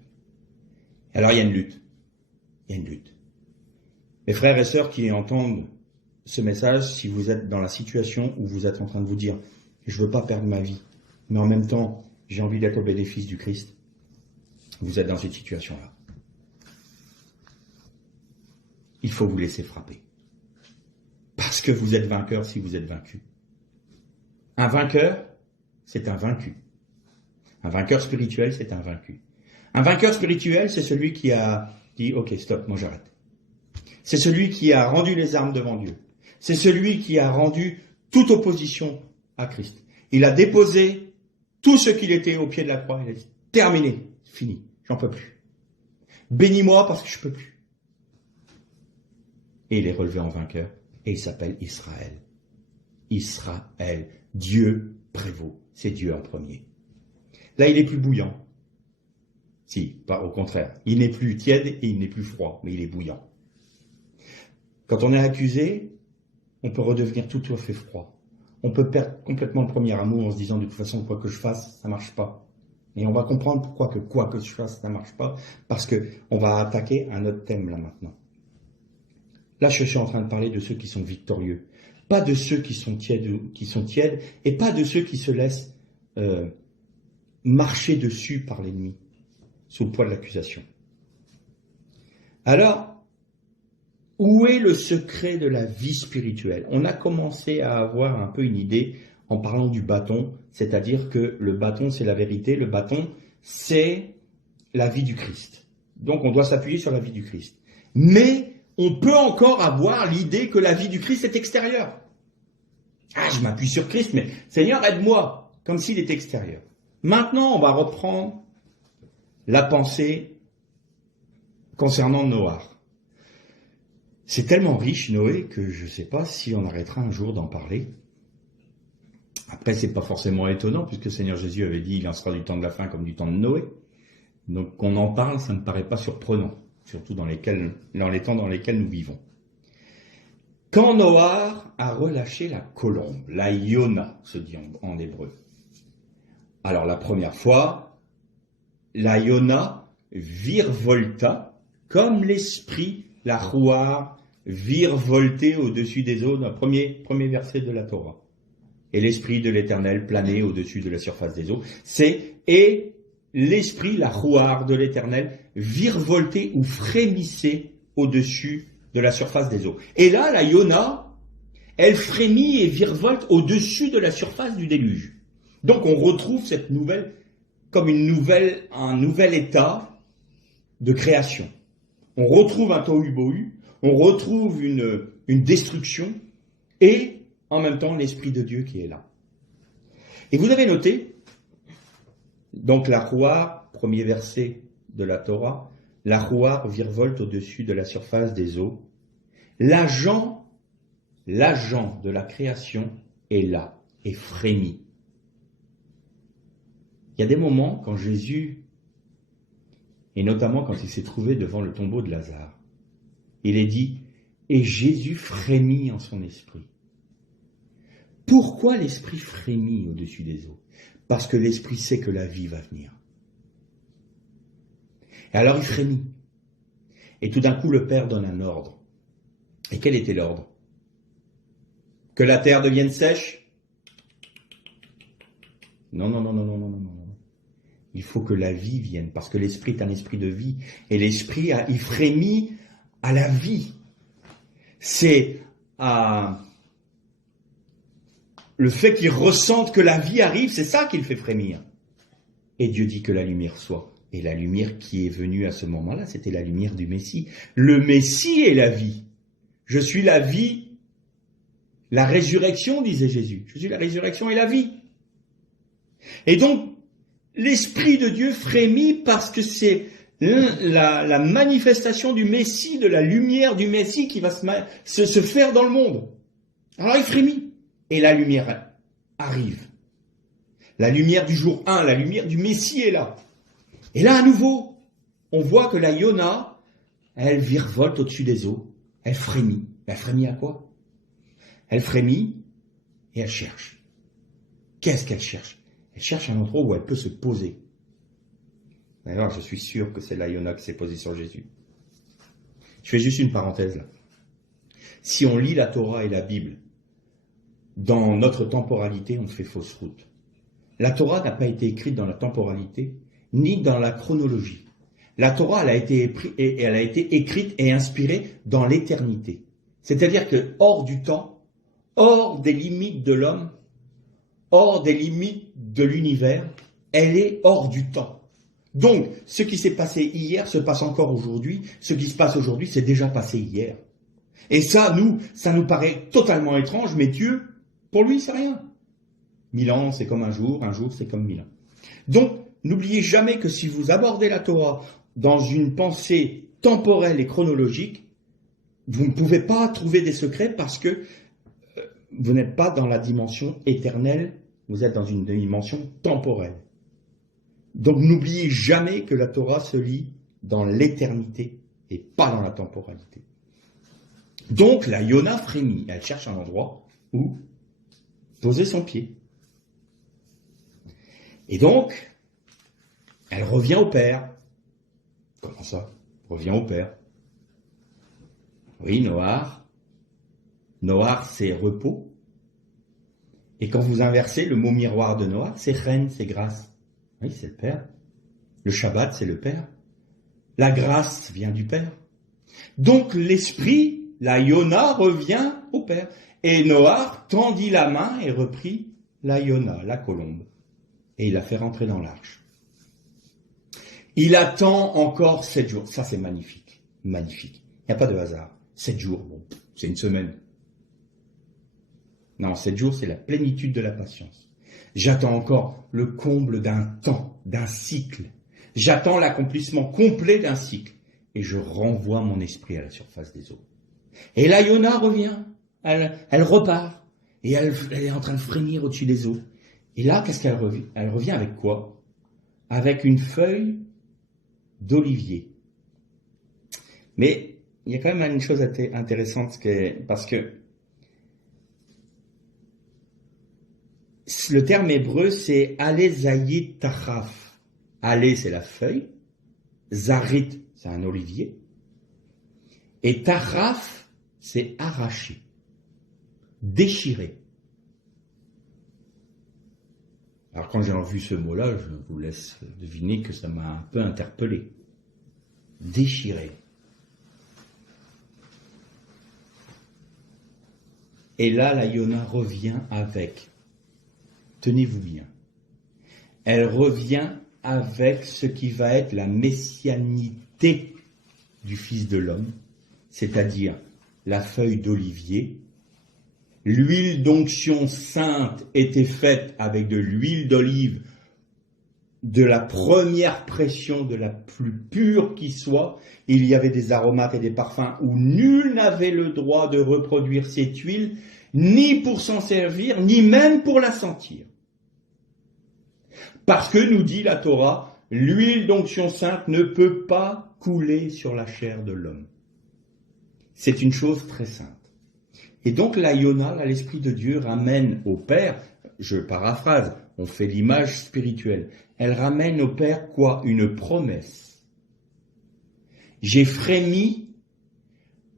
Alors il y a une lutte. Mes frères et sœurs qui entendent ce message, si vous êtes dans la situation où vous êtes en train de vous dire, je veux pas perdre ma vie, mais en même temps, j'ai envie d'être au bénéfice du Christ, vous êtes dans cette situation-là. Il faut vous laisser frapper. Parce que vous êtes vainqueur si vous êtes vaincu. Un vainqueur, c'est un vaincu. Un vainqueur spirituel, c'est un vaincu. Un vainqueur spirituel, c'est celui qui a dit, ok, stop, moi j'arrête. C'est celui qui a rendu les armes devant Dieu. C'est celui qui a rendu toute opposition à Christ. Il a déposé tout ce qu'il était au pied de la croix. Il a dit, terminé, fini, j'en peux plus. Bénis-moi parce que je peux plus. Et il est relevé en vainqueur. Et il s'appelle Israël. Israël. Dieu prévaut. C'est Dieu en premier. Là, il est plus bouillant. Si, pas au contraire. Il n'est plus tiède et il n'est plus froid, mais il est bouillant. Quand on est accusé, on peut redevenir tout à fait froid. On peut perdre complètement le premier amour en se disant de toute façon, quoi que je fasse, ça marche pas. Et on va comprendre pourquoi que quoi que je fasse, ça marche pas. Parce que on va attaquer un autre thème là maintenant. Là, je suis en train de parler de ceux qui sont victorieux. Pas de ceux qui sont tièdes, et pas de ceux qui se laissent marcher dessus par l'ennemi, sous le poids de l'accusation. Alors, où est le secret de la vie spirituelle? On a commencé à avoir un peu une idée en parlant du bâton, c'est-à-dire que le bâton, c'est la vérité, le bâton, c'est la vie du Christ. Donc, on doit s'appuyer sur la vie du Christ. Mais on peut encore avoir l'idée que la vie du Christ est extérieure. Je m'appuie sur Christ, mais Seigneur, aide-moi, comme s'il était extérieur. Maintenant, on va reprendre la pensée concernant Noé. C'est tellement riche, Noé, que je ne sais pas si on arrêtera un jour d'en parler. Après, c'est pas forcément étonnant, puisque le Seigneur Jésus avait dit, il en sera du temps de la fin comme du temps de Noé. Donc, qu'on en parle, ça ne paraît pas surprenant. Surtout dans les temps dans lesquels nous vivons. Quand Noé a relâché la colombe, la Yona, se dit en hébreu. Alors la première fois, la Yona virevolta comme l'esprit, la rouar, virevoltait au-dessus des eaux, dans le premier verset de la Torah. Et l'esprit de l'Éternel planait au-dessus de la surface des eaux. Et l'esprit, la rouar de l'Éternel, virevoltait ou frémissait au-dessus de la surface des eaux. Et là, la Yona, Elle frémit et virevolte au-dessus de la surface du déluge. Donc on retrouve cette nouvelle comme un nouvel état de création. On retrouve un tohu-bohu, on retrouve une destruction et en même temps l'Esprit de Dieu qui est là. Et vous avez noté, donc la rouar, premier verset de la Torah, la rouar virevolte au-dessus de la surface des eaux. L'agent de la création est là et frémit. Il y a des moments quand Jésus, et notamment quand il s'est trouvé devant le tombeau de Lazare, il est dit « Et Jésus frémit en son esprit ». Pourquoi l'esprit frémit au-dessus des eaux? Parce que l'esprit sait que la vie va venir. Et alors il frémit. Et tout d'un coup, le Père donne un ordre. Et quel était l'ordre? Que la terre devienne sèche? Non. Il faut que la vie vienne, parce que l'esprit est un esprit de vie. Et l'esprit, il frémit à la vie. C'est le fait qu'il ressente que la vie arrive, c'est ça qui le fait frémir. Et Dieu dit que la lumière soit. Et la lumière qui est venue à ce moment-là, c'était la lumière du Messie. Le Messie est la vie. Je suis la vie, la résurrection, disait Jésus. Je suis la résurrection et la vie. Et donc, l'Esprit de Dieu frémit parce que c'est la manifestation du Messie, de la lumière du Messie qui va se faire dans le monde. Alors il frémit. Et la lumière arrive. La lumière du jour 1, la lumière du Messie est là. Et là, à nouveau, on voit que la Yona, elle virevolte au-dessus des eaux. Elle frémit. Elle frémit à quoi? Elle frémit et elle cherche. Qu'est-ce qu'elle cherche? Elle cherche un endroit où elle peut se poser. Alors, je suis sûr que c'est la Yona qui s'est posée sur Jésus. Je fais juste une parenthèse là. Si on lit la Torah et la Bible, dans notre temporalité, on fait fausse route. La Torah n'a pas été écrite dans la temporalité, ni dans la chronologie. La Torah, elle a été écrite et inspirée dans l'éternité. C'est-à-dire que hors du temps, hors des limites de l'homme, hors des limites de l'univers, elle est hors du temps. Donc, ce qui s'est passé hier se passe encore aujourd'hui. Ce qui se passe aujourd'hui s'est déjà passé hier. Et ça nous paraît totalement étrange, mais Dieu, pour lui, c'est rien. 1000 ans, c'est comme un jour c'est comme 1000 ans. Donc, n'oubliez jamais que si vous abordez la Torah dans une pensée temporelle et chronologique, vous ne pouvez pas trouver des secrets parce que vous n'êtes pas dans la dimension éternelle, vous êtes dans une dimension temporelle. Donc, n'oubliez jamais que la Torah se lit dans l'éternité et pas dans la temporalité. Donc, la Yona frémit. Elle cherche un endroit où poser son pied. Et donc, elle revient au Père. Comment ça? Revient au Père. Oui, Noar. Noar, c'est repos. Et quand vous inversez le mot miroir de Noar, c'est reine, c'est grâce. Oui, c'est le Père. Le Shabbat, c'est le Père. La grâce vient du Père. Donc l'esprit, la Yona, revient au Père. Et Noar tendit la main et reprit la Yona, la colombe. Et il la fait rentrer dans l'arche. Il attend encore 7 jours. Ça, c'est magnifique. Magnifique. Il n'y a pas de hasard. 7 jours, bon, c'est une semaine. Non, 7 jours, c'est la plénitude de la patience. J'attends encore le comble d'un temps, d'un cycle. J'attends l'accomplissement complet d'un cycle. Et je renvoie mon esprit à la surface des eaux. Et la Yona revient. Elle repart. Et elle est en train de frémir au-dessus des eaux. Et là, qu'est-ce qu'elle revient? Elle revient avec quoi? Avec une feuille d'olivier. Mais il y a quand même une chose intéressante, parce que le terme hébreu, c'est ale zayit tachaf. Ale, c'est la feuille. Zarit, c'est un olivier. Et tachaf, c'est arraché, déchiré. Alors quand j'ai vu ce mot-là, je vous laisse deviner que ça m'a un peu interpellé. Déchiré. Et là, la Yona revient avec, tenez-vous bien, elle revient avec ce qui va être la messianité du Fils de l'homme, c'est-à-dire la feuille d'olivier. L'huile d'onction sainte était faite avec de l'huile d'olive, de la première pression, de la plus pure qui soit. Il y avait des aromates et des parfums où nul n'avait le droit de reproduire cette huile, ni pour s'en servir, ni même pour la sentir. Parce que, nous dit la Torah, l'huile d'onction sainte ne peut pas couler sur la chair de l'homme. C'est une chose très sainte. Et donc la Yona, l'Esprit de Dieu, ramène au Père, je paraphrase, on fait l'image spirituelle, elle ramène au Père quoi? Une promesse. J'ai frémi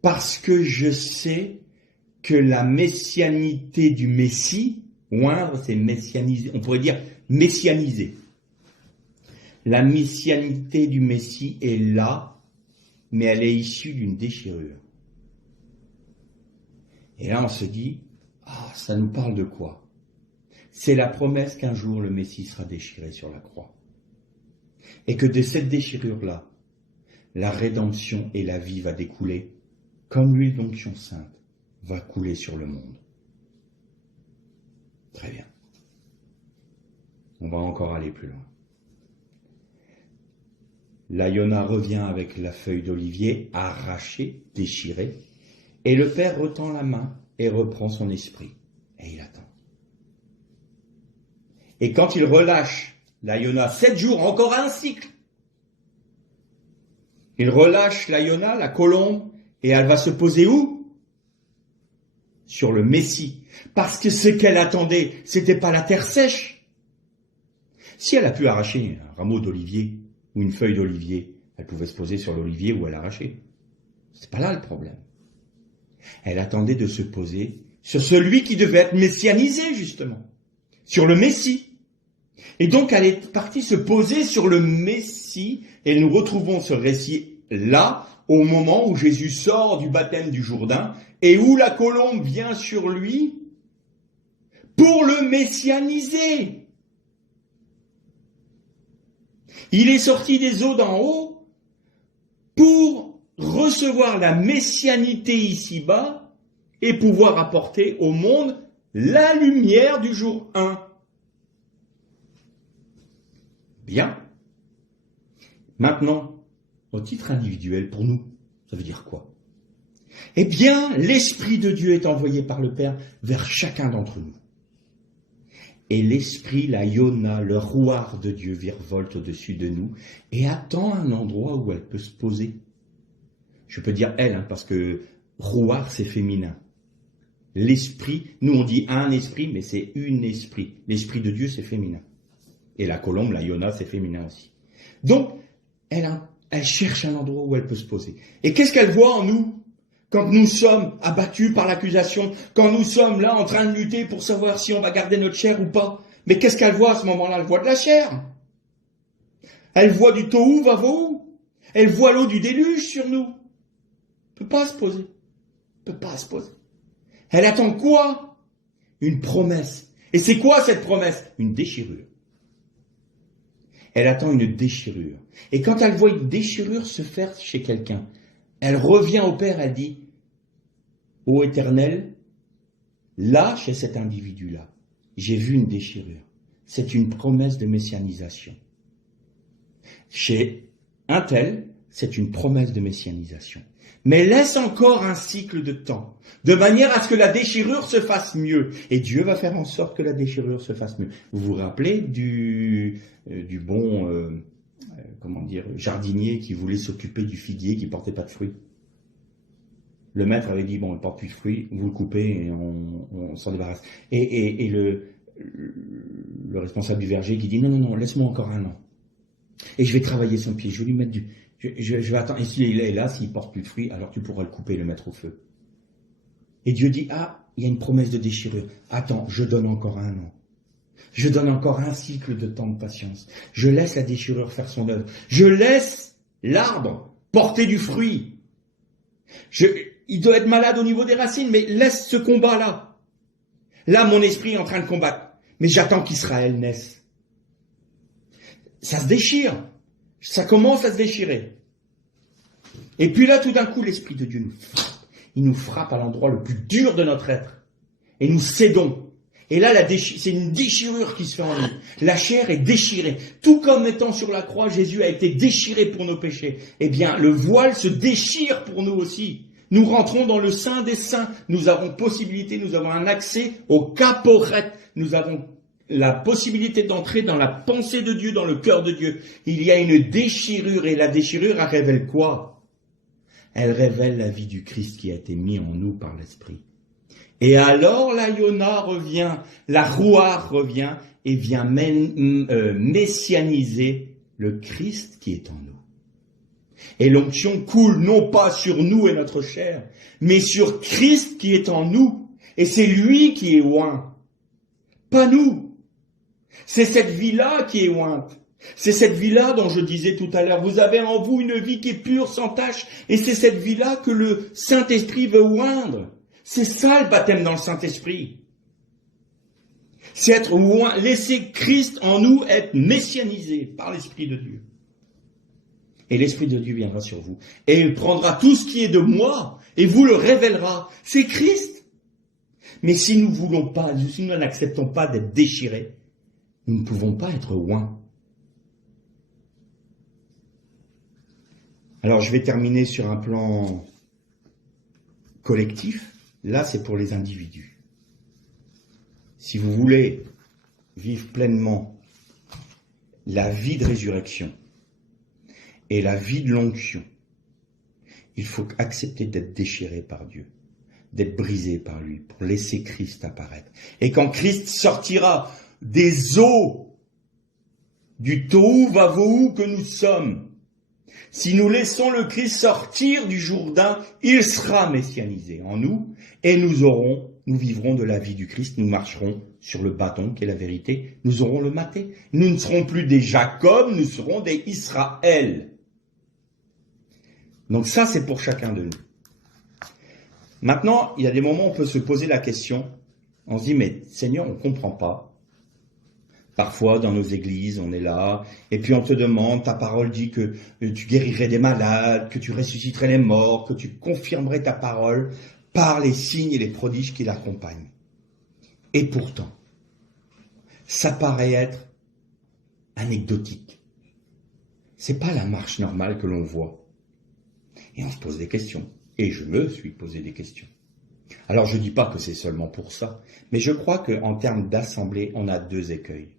parce que je sais que la messianité du Messie, oindre, c'est messianiser, on pourrait dire messianiser. La messianité du Messie est là, mais elle est issue d'une déchirure. Et là, on se dit, ça nous parle de quoi? C'est la promesse qu'un jour le Messie sera déchiré sur la croix. Et que de cette déchirure-là, la rédemption et la vie va découler, comme l'huile d'onction sainte va couler sur le monde. Très bien. On va encore aller plus loin. La Yona revient avec la feuille d'olivier arrachée, déchirée, et le Père retend la main et reprend son esprit. Et il attend. Et quand il relâche la Yona, 7 jours, encore un cycle, il relâche la Yona, la colombe, et elle va se poser où? Sur le Messie. Parce que ce qu'elle attendait, c'était pas la terre sèche. Si elle a pu arracher un rameau d'olivier ou une feuille d'olivier, elle pouvait se poser sur l'olivier où elle arrachait. C'est pas là le problème. Elle attendait de se poser sur celui qui devait être messianisé, justement. Sur le Messie. Et donc, elle est partie se poser sur le Messie, et nous retrouvons ce récit-là, au moment où Jésus sort du baptême du Jourdain, et où la colombe vient sur lui pour le messianiser. Il est sorti des eaux d'en haut pour recevoir la messianité ici-bas et pouvoir apporter au monde la lumière du jour 1. Bien. Maintenant, au titre individuel, pour nous, ça veut dire quoi? Eh bien, l'Esprit de Dieu est envoyé par le Père vers chacun d'entre nous. Et l'Esprit, la Yona, le rouard de Dieu virevolte au-dessus de nous et attend un endroit où elle peut se poser. Je peux dire elle, parce que rouard, c'est féminin. L'Esprit, nous on dit un esprit, mais c'est une esprit. L'Esprit de Dieu, c'est féminin. Et la colombe, la Yona, c'est féminin aussi. Donc, elle cherche un endroit où elle peut se poser. Et qu'est-ce qu'elle voit en nous? Quand nous sommes abattus par l'accusation, quand nous sommes là en train de lutter pour savoir si on va garder notre chair ou pas. Mais qu'est-ce qu'elle voit à ce moment-là? Elle voit de la chair. Elle voit du tohu vavohu. Elle voit l'eau du déluge sur nous. Elle ne peut pas se poser. Elle ne peut pas se poser. Elle attend quoi? Une promesse. Et c'est quoi cette promesse? Une déchirure. Elle attend une déchirure. Et quand elle voit une déchirure se faire chez quelqu'un, elle revient au Père, elle dit, ô Éternel, là, chez cet individu-là, j'ai vu une déchirure. C'est une promesse de messianisation. Chez un tel, c'est une promesse de messianisation. Mais laisse encore un cycle de temps, de manière à ce que la déchirure se fasse mieux. Et Dieu va faire en sorte que la déchirure se fasse mieux. Vous vous rappelez du bon... jardinier qui voulait s'occuper du figuier qui portait pas de fruits. Le maître avait dit, bon, il porte plus de fruits, vous le coupez et on s'en débarrasse. Et le responsable du verger qui dit, non, laisse-moi encore un an. Et je vais travailler son pied, je vais lui mettre je vais attendre. Et s'il est là, s'il porte plus de fruits, alors tu pourras le couper et le mettre au feu. Et Dieu dit, il y a une promesse de déchirure. Attends, je donne encore un an. Je donne encore un cycle de temps de patience. Je laisse la déchirure faire son œuvre. Je laisse l'arbre porter du fruit. Il doit être malade au niveau des racines, mais laisse ce combat-là. Là, mon esprit est en train de combattre. Mais j'attends qu'Israël naisse. Ça se déchire. Ça commence à se déchirer. Et puis là, tout d'un coup, l'Esprit de Dieu nous frappe. Il nous frappe à l'endroit le plus dur de notre être. Et nous cédons. Et là, c'est une déchirure qui se fait en nous. La chair est déchirée. Tout comme étant sur la croix, Jésus a été déchiré pour nos péchés. Eh bien, le voile se déchire pour nous aussi. Nous rentrons dans le Saint des Saints. Nous avons possibilité, nous avons un accès au caporette. Nous avons la possibilité d'entrer dans la pensée de Dieu, dans le cœur de Dieu. Il y a une déchirure. Et la déchirure, elle révèle quoi ? Elle révèle la vie du Christ qui a été mis en nous par l'Esprit. Et alors la Yona revient, la Rouah revient et vient messianiser le Christ qui est en nous. Et l'onction coule non pas sur nous et notre chair, mais sur Christ qui est en nous. Et c'est lui qui est oint, pas nous. C'est cette vie-là qui est ointe. C'est cette vie-là dont je disais tout à l'heure, vous avez en vous une vie qui est pure, sans tache, et c'est cette vie-là que le Saint-Esprit veut oindre. C'est ça le baptême dans le Saint-Esprit. C'est être oint, laisser Christ en nous être messianisé par l'Esprit de Dieu. Et l'Esprit de Dieu viendra sur vous, et il prendra tout ce qui est de moi, et vous le révélera. C'est Christ. Mais si nous voulons pas, si nous n'acceptons pas d'être déchirés, nous ne pouvons pas être oints. Alors, je vais terminer sur un plan collectif. Là, c'est pour les individus. Si vous voulez vivre pleinement la vie de résurrection et la vie de l'onction, il faut accepter d'être déchiré par Dieu, d'être brisé par lui, pour laisser Christ apparaître. Et quand Christ sortira des eaux du tohu vavohu que nous sommes, si nous laissons le Christ sortir du Jourdain, il sera messianisé en nous et nous vivrons de la vie du Christ, nous marcherons sur le bâton qui est la vérité, nous aurons le maté. Nous ne serons plus des Jacob, nous serons des Israël. Donc ça, c'est pour chacun de nous. Maintenant, il y a des moments où on peut se poser la question, on se dit, mais Seigneur, on ne comprend pas. Parfois, dans nos églises, on est là, et puis on te demande, ta parole dit que tu guérirais des malades, que tu ressusciterais les morts, que tu confirmerais ta parole par les signes et les prodiges qui l'accompagnent. Et pourtant, ça paraît être anecdotique. C'est pas la marche normale que l'on voit. Et on se pose des questions. Et je me suis posé des questions. Alors, je dis pas que c'est seulement pour ça, mais je crois qu'en termes d'assemblée, on a deux écueils.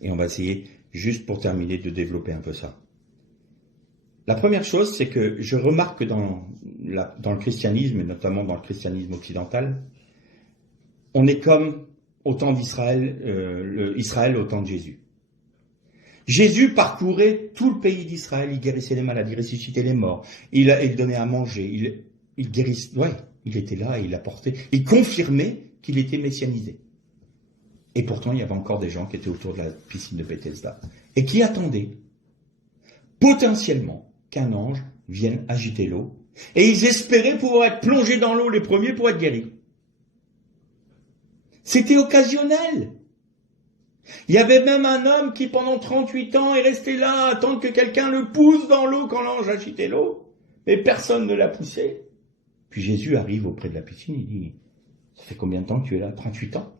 Et on va essayer, juste pour terminer, de développer un peu ça. La première chose, c'est que je remarque que dans le christianisme, et notamment dans le christianisme occidental, on est comme au temps d'Israël, Israël au temps de Jésus. Jésus parcourait tout le pays d'Israël, il guérissait les malades, il ressuscitait les morts, il donnait à manger, il guérissait, il était là, il apportait, il confirmait qu'il était messianisé. Et pourtant, il y avait encore des gens qui étaient autour de la piscine de Bethesda et qui attendaient potentiellement qu'un ange vienne agiter l'eau. Et ils espéraient pouvoir être plongés dans l'eau les premiers pour être guéris. C'était occasionnel. Il y avait même un homme qui, pendant 38 ans, est resté là à attendre que quelqu'un le pousse dans l'eau quand l'ange agitait l'eau. Mais personne ne l'a poussé. Puis Jésus arrive auprès de la piscine, il dit, ça fait combien de temps que tu es là? 38 ans.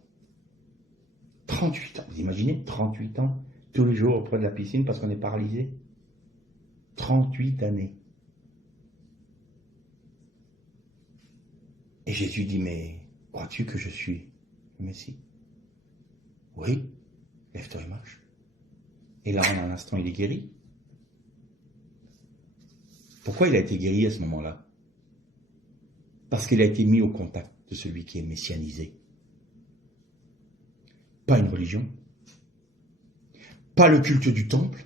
38 ans. Vous imaginez 38 ans, tous les jours auprès de la piscine parce qu'on est paralysé? 38 années. Et Jésus dit, mais crois-tu que je suis le Messie? Oui. Lève-toi et marche. Et là, en un instant, il est guéri. Pourquoi il a été guéri à ce moment-là? Parce qu'il a été mis au contact de celui qui est messianisé. Pas une religion, pas le culte du temple,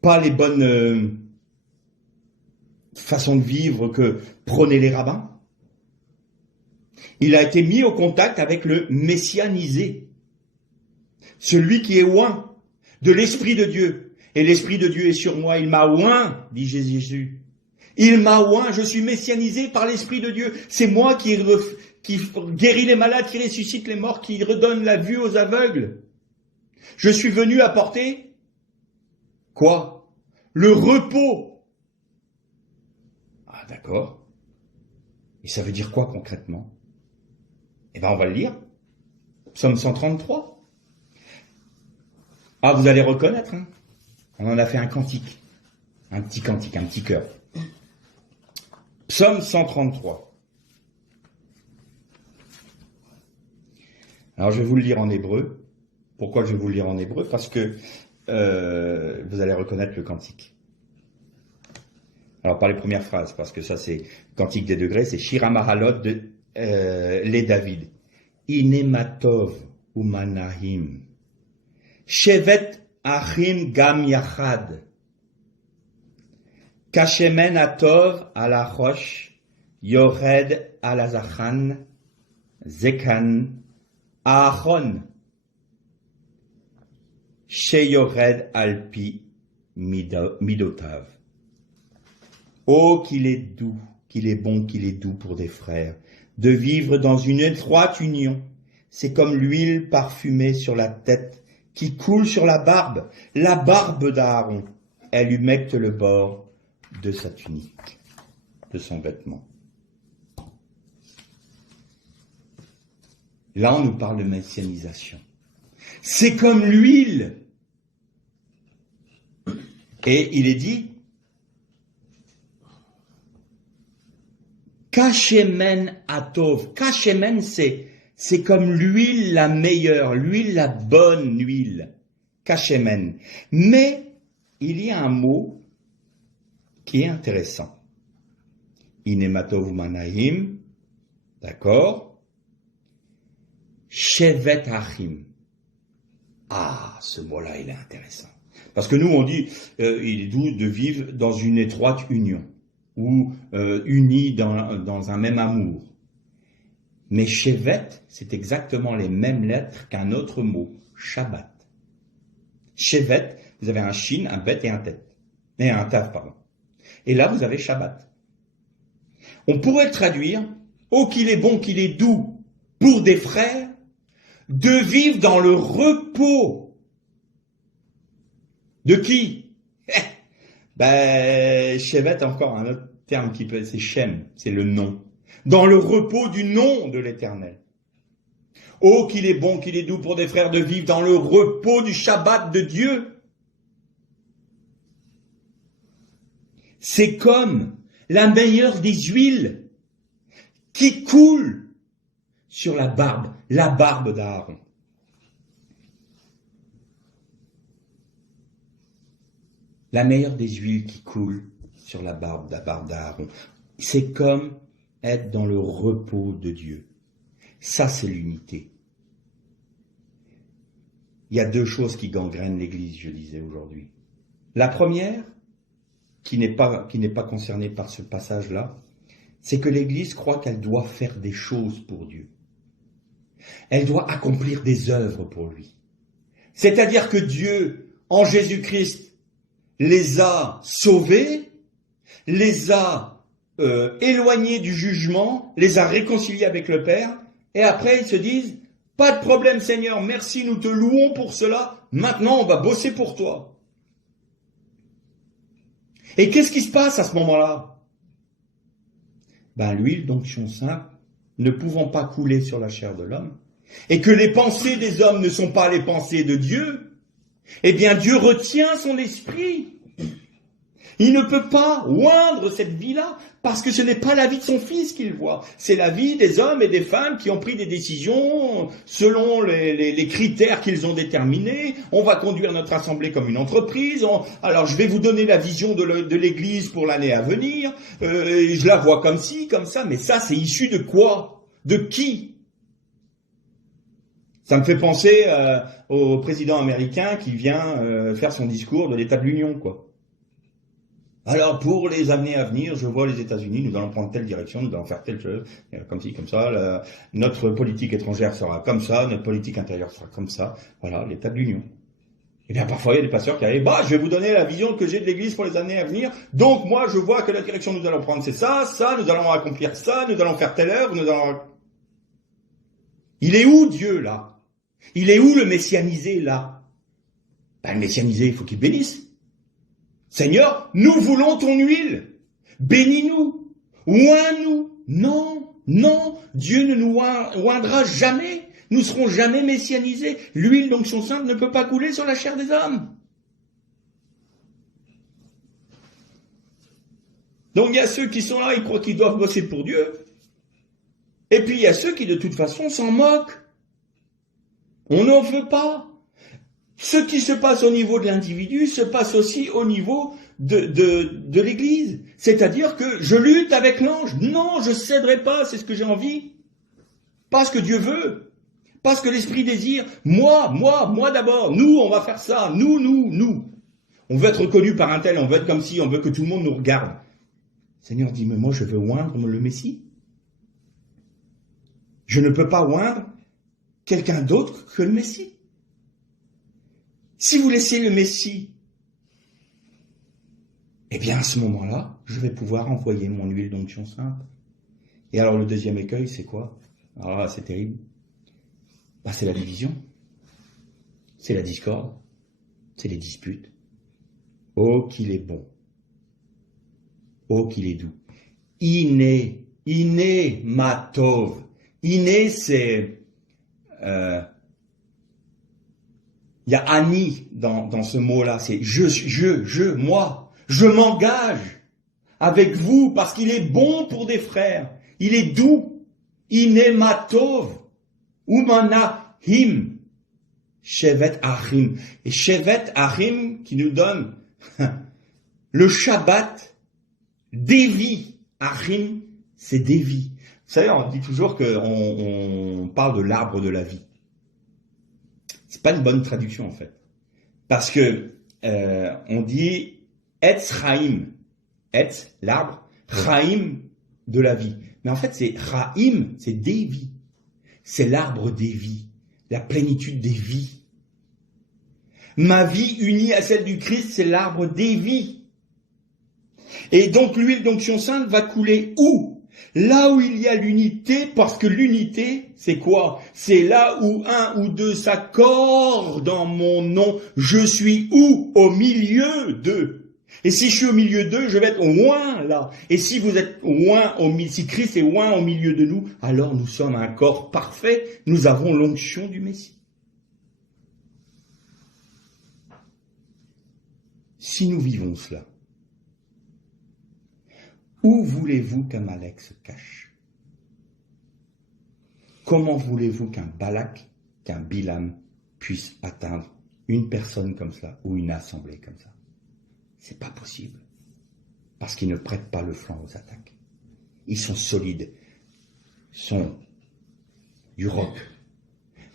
pas les bonnes façons de vivre que prônaient les rabbins. Il a été mis au contact avec le messianisé, celui qui est oint de l'Esprit de Dieu. Et l'Esprit de Dieu est sur moi, il m'a oint, dit Jésus. Il m'a oint, je suis messianisé par l'Esprit de Dieu. C'est moi qui guéris les malades, qui ressuscite les morts, qui redonne la vue aux aveugles. Je suis venu apporter quoi? Le repos. Ah d'accord. Et ça veut dire quoi concrètement? Eh bien on va le lire. Psaume 133. Ah vous allez reconnaître, hein, on en a fait un cantique. Un petit cantique, un petit cœur. Psaume 133. Alors je vais vous le lire en hébreu. Pourquoi je vais vous le lire en hébreu? Parce que vous allez reconnaître le cantique. Alors par les premières phrases, parce que ça c'est cantique des degrés, c'est Shir HaMahalot de les David. Inematov umanahim. Shevet achim gam yachad. Kashemen atov ala rosh. Yored ala zachan. Zekan Ahon. Sheyored alpi midotav. Oh, qu'il est doux, qu'il est bon, qu'il est doux pour des frères, de vivre dans une étroite union. C'est comme l'huile parfumée sur la tête, qui coule sur la barbe d'Aaron. Elle humecte le bord de sa tunique, de son vêtement. Là, on nous parle de messianisation. C'est comme l'huile. Et il est dit, Kashemen atov. Kashemen, c'est comme l'huile la meilleure, l'huile la bonne huile. Kashemen. Mais il y a un mot qui est intéressant. Inematov manahim. D'accord? Shevet achim. Ah, ce mot-là, il est intéressant. Parce que nous, on dit, il est doux de vivre dans une étroite union, ou unis dans un même amour. Mais Shevet, c'est exactement les mêmes lettres qu'un autre mot, Shabbat. Shevet, vous avez un shin, un bet et un tet. Et un tav, pardon. Et là, vous avez Shabbat. On pourrait le traduire, oh qu'il est bon, qu'il est doux pour des frères, de vivre dans le repos. De qui? Shevet, encore un autre terme qui peut être, c'est Shem, c'est le nom. Dans le repos du nom de l'Éternel. Oh, qu'il est bon, qu'il est doux pour des frères de vivre dans le repos du Shabbat de Dieu. C'est comme la meilleure des huiles qui coule sur la barbe d'Aaron. La meilleure des huiles qui coule sur la barbe d'Aaron. C'est comme être dans le repos de Dieu. Ça, c'est l'unité. Il y a deux choses qui gangrènent l'Église, je disais aujourd'hui. La première, qui n'est pas concernée par ce passage-là, c'est que l'Église croit qu'elle doit faire des choses pour Dieu. Elle doit accomplir des œuvres pour lui. C'est-à-dire que Dieu, en Jésus-Christ, les a sauvés, les a éloignés du jugement, les a réconciliés avec le Père, et après ils se disent, pas de problème Seigneur, merci, nous te louons pour cela, maintenant on va bosser pour toi. Et qu'est-ce qui se passe à ce moment-là? L'huile d'onction simple, ne pouvant pas couler sur la chair de l'homme, et que les pensées des hommes ne sont pas les pensées de Dieu, eh bien Dieu retient son esprit. Il ne peut pas oindre cette vie-là, parce que ce n'est pas la vie de son fils qu'il voit. C'est la vie des hommes et des femmes qui ont pris des décisions selon les critères qu'ils ont déterminés. On va conduire notre assemblée comme une entreprise. Alors je vais vous donner la vision de l'Église pour l'année à venir. Je la vois comme ci, comme ça. Mais ça, c'est issu de quoi? De qui? Ça me fait penser au président américain qui vient faire son discours de l'État de l'Union, quoi. Alors, pour les années à venir, je vois les États-Unis, nous allons prendre telle direction, nous allons faire telle chose, comme ci, comme ça, notre politique étrangère sera comme ça, notre politique intérieure sera comme ça. Voilà, l'État de l'Union. Eh bien, parfois, il y a des pasteurs qui arrivent, je vais vous donner la vision que j'ai de l'église pour les années à venir. Donc, moi, je vois que la direction que nous allons prendre, c'est ça, nous allons accomplir ça, nous allons faire telle œuvre, Il est où Dieu, là? Il est où le messianisé, là? Le messianisé, il faut qu'il bénisse. Seigneur, nous voulons ton huile. Bénis-nous. Oins-nous. Non, non, Dieu ne nous oindra jamais. Nous ne serons jamais messianisés. L'huile d'onction sainte ne peut pas couler sur la chair des hommes. Donc il y a ceux qui sont là, ils croient qu'ils doivent bosser pour Dieu. Et puis il y a ceux qui de toute façon s'en moquent. On n'en veut pas. Ce qui se passe au niveau de l'individu se passe aussi au niveau de l'Église. C'est-à-dire que je lutte avec l'ange. Non, je ne céderai pas, c'est ce que j'ai envie. Pas ce que Dieu veut. Pas ce que l'Esprit désire. Moi d'abord. Nous, on va faire ça. Nous. On veut être reconnu par un tel, on veut être comme si, on veut que tout le monde nous regarde. Seigneur dit, mais moi je veux oindre le Messie. Je ne peux pas oindre quelqu'un d'autre que le Messie. Si vous laissez le Messie, eh bien à ce moment-là, je vais pouvoir envoyer mon huile d'onction sainte. Et alors le deuxième écueil, c'est quoi? Alors là, c'est terrible. C'est la division. C'est la discorde. C'est les disputes. Oh, qu'il est bon. Oh, qu'il est doux. Iné matov. Iné, c'est... Il y a Ani dans ce mot-là. C'est moi. Je m'engage avec vous parce qu'il est bon pour des frères. Il est doux. Iné matov. Umanahim. Shevet Achim. Et Shevet Achim qui nous donne le Shabbat, Devi. Achim, c'est Devi. Vous savez, on dit toujours qu'on parle de l'arbre de la vie. C'est pas une bonne traduction en fait. Parce que on dit Etz Chaim. Etz, l'arbre. Chaim, de la vie. Mais en fait, c'est Chaim, c'est Devi. C'est l'arbre des vies. La plénitude des vies. Ma vie unie à celle du Christ, c'est l'arbre des vies. Et donc l'huile d'onction sainte va couler où? Là où il y a l'unité, parce que l'unité, c'est quoi? C'est là où un ou deux s'accordent en mon nom. Je suis où? Au milieu d'eux. Et si je suis au milieu d'eux, je vais être loin là. Et si vous êtes loin, si Christ est loin au milieu de nous, alors nous sommes un corps parfait. Nous avons l'onction du Messie. Si nous vivons cela, où voulez-vous qu'Amalek se cache? Comment voulez-vous qu'un Balak, qu'un Bilam puisse atteindre une personne comme ça ou une assemblée comme ça? C'est pas possible. Parce qu'ils ne prêtent pas le flanc aux attaques. Ils sont solides. Ils sont du roc.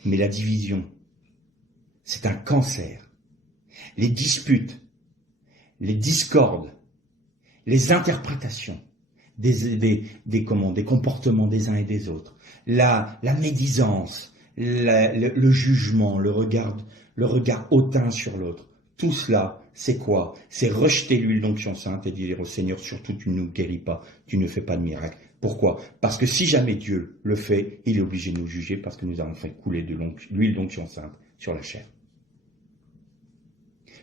Mais la division, c'est un cancer. Les disputes, les discordes, les interprétations des comportements des uns et des autres, la médisance, le jugement, le regard hautain sur l'autre, tout cela, c'est quoi? C'est rejeter l'huile d'onction sainte et dire au Seigneur, surtout tu ne nous guéris pas, tu ne fais pas de miracle. Pourquoi? Parce que si jamais Dieu le fait, il est obligé de nous juger parce que nous avons fait couler de l'huile d'onction sainte sur la chair.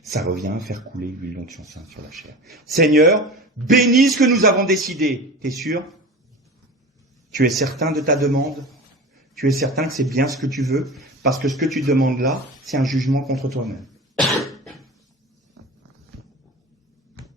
Ça revient à faire couler l'huile d'onction sainte sur la chair. Seigneur, bénis ce que nous avons décidé. T'es sûr? Tu es certain de ta demande? Tu es certain que c'est bien ce que tu veux? Parce que ce que tu demandes là, c'est un jugement contre toi-même.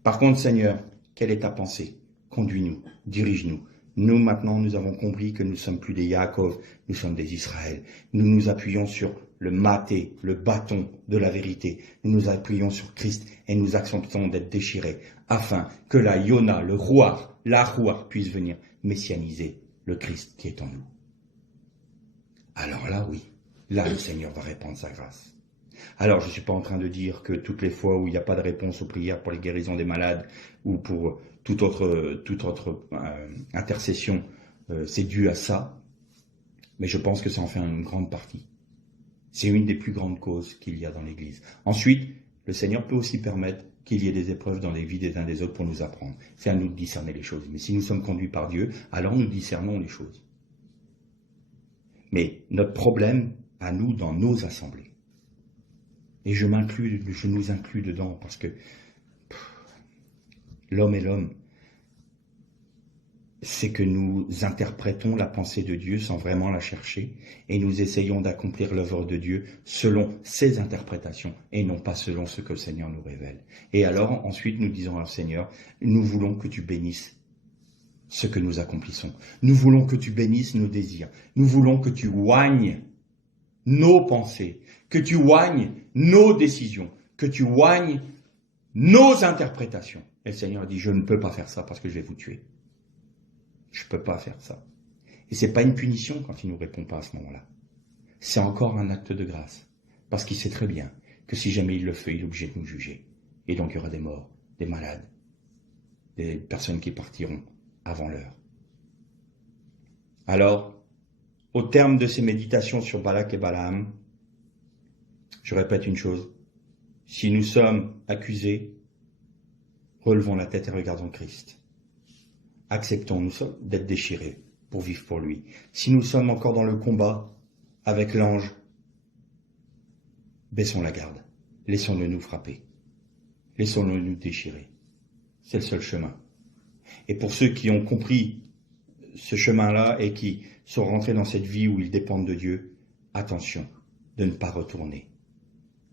Par contre, Seigneur, quelle est ta pensée? Conduis-nous, dirige-nous. Nous, maintenant, nous avons compris que nous ne sommes plus des Yaakov, nous sommes des Israël. Nous nous appuyons sur le maté, le bâton de la vérité. Nous nous appuyons sur Christ et nous acceptons d'être déchirés afin que la Yona, le Rouar, la Rouar puisse venir messianiser le Christ qui est en nous. Alors là, oui, là, le Seigneur va répandre sa grâce. Alors, je ne suis pas en train de dire que toutes les fois où il n'y a pas de réponse aux prières pour les guérisons des malades ou pour toute autre intercession, c'est dû à ça. Mais je pense que ça en fait une grande partie. C'est une des plus grandes causes qu'il y a dans l'Église. Ensuite, le Seigneur peut aussi permettre qu'il y ait des épreuves dans les vies des uns des autres pour nous apprendre. C'est à nous de discerner les choses. Mais si nous sommes conduits par Dieu, alors nous discernons les choses. Mais notre problème, à nous, dans nos assemblées, et je nous inclus dedans, parce que l'homme est l'homme, c'est que nous interprétons la pensée de Dieu sans vraiment la chercher, et nous essayons d'accomplir l'œuvre de Dieu selon ses interprétations, et non pas selon ce que le Seigneur nous révèle. Et alors, ensuite, nous disons au Seigneur, nous voulons que tu bénisses ce que nous accomplissons. Nous voulons que tu bénisses nos désirs. Nous voulons que tu oignes nos pensées, que tu oignes nos décisions, que tu oignes nos interprétations. Et le Seigneur dit, je ne peux pas faire ça parce que je vais vous tuer. Je ne peux pas faire ça. Et ce n'est pas une punition quand il ne nous répond pas à ce moment-là. C'est encore un acte de grâce. Parce qu'il sait très bien que si jamais il le fait, il est obligé de nous juger. Et donc il y aura des morts, des malades, des personnes qui partiront avant l'heure. Alors, au terme de ces méditations sur Balak et Balaam, je répète une chose. Si nous sommes accusés, relevons la tête et regardons Christ. Acceptons d'être déchirés pour vivre pour lui. Si nous sommes encore dans le combat avec l'ange, baissons la garde. Laissons-le nous frapper. Laissons-le nous déchirer. C'est le seul chemin. Et pour ceux qui ont compris ce chemin-là et qui sont rentrés dans cette vie où ils dépendent de Dieu, attention de ne pas retourner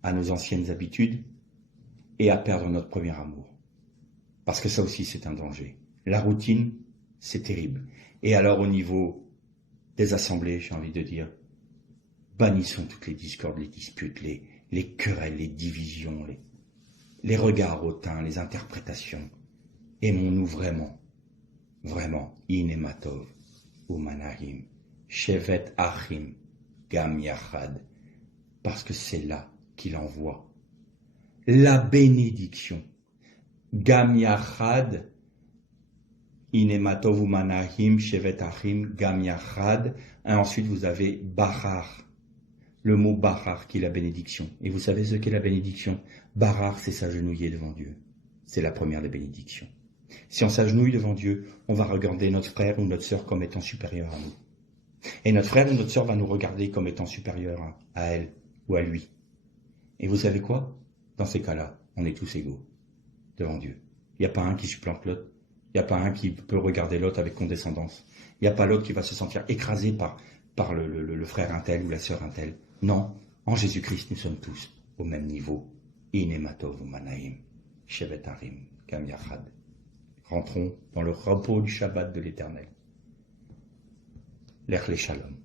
à nos anciennes habitudes et à perdre notre premier amour. Parce que ça aussi, c'est un danger. La routine, c'est terrible. Et alors, au niveau des assemblées, j'ai envie de dire, bannissons toutes les discordes, les disputes, les querelles, les divisions, les regards hautains, les interprétations. Aimons-nous vraiment, vraiment, Inematov, Umanahim, Shevet Achim, Gam Yachad, parce que c'est là qu'il envoie la bénédiction. Gam Yachad, Inematov Umanahim, Shevet Achim, Gam Yachad, et ensuite vous avez Barar, le mot Barar qui est la bénédiction. Et vous savez ce qu'est la bénédiction? Barar, c'est s'agenouiller devant Dieu. C'est la première des bénédictions. Si on s'agenouille devant Dieu, on va regarder notre frère ou notre sœur comme étant supérieur à nous. Et notre frère ou notre sœur va nous regarder comme étant supérieur à elle ou à lui. Et vous savez quoi? Dans ces cas-là, on est tous égaux devant Dieu. Il n'y a pas un qui supplante l'autre. Il n'y a pas un qui peut regarder l'autre avec condescendance. Il n'y a pas l'autre qui va se sentir écrasé par le frère un tel ou la sœur un tel. Non, en Jésus-Christ, nous sommes tous au même niveau. Inematov Umanaim, Shevet Harim, Gam Yachad. Rentrons dans le repos du Shabbat de l'Éternel. L'Ech le Shalom.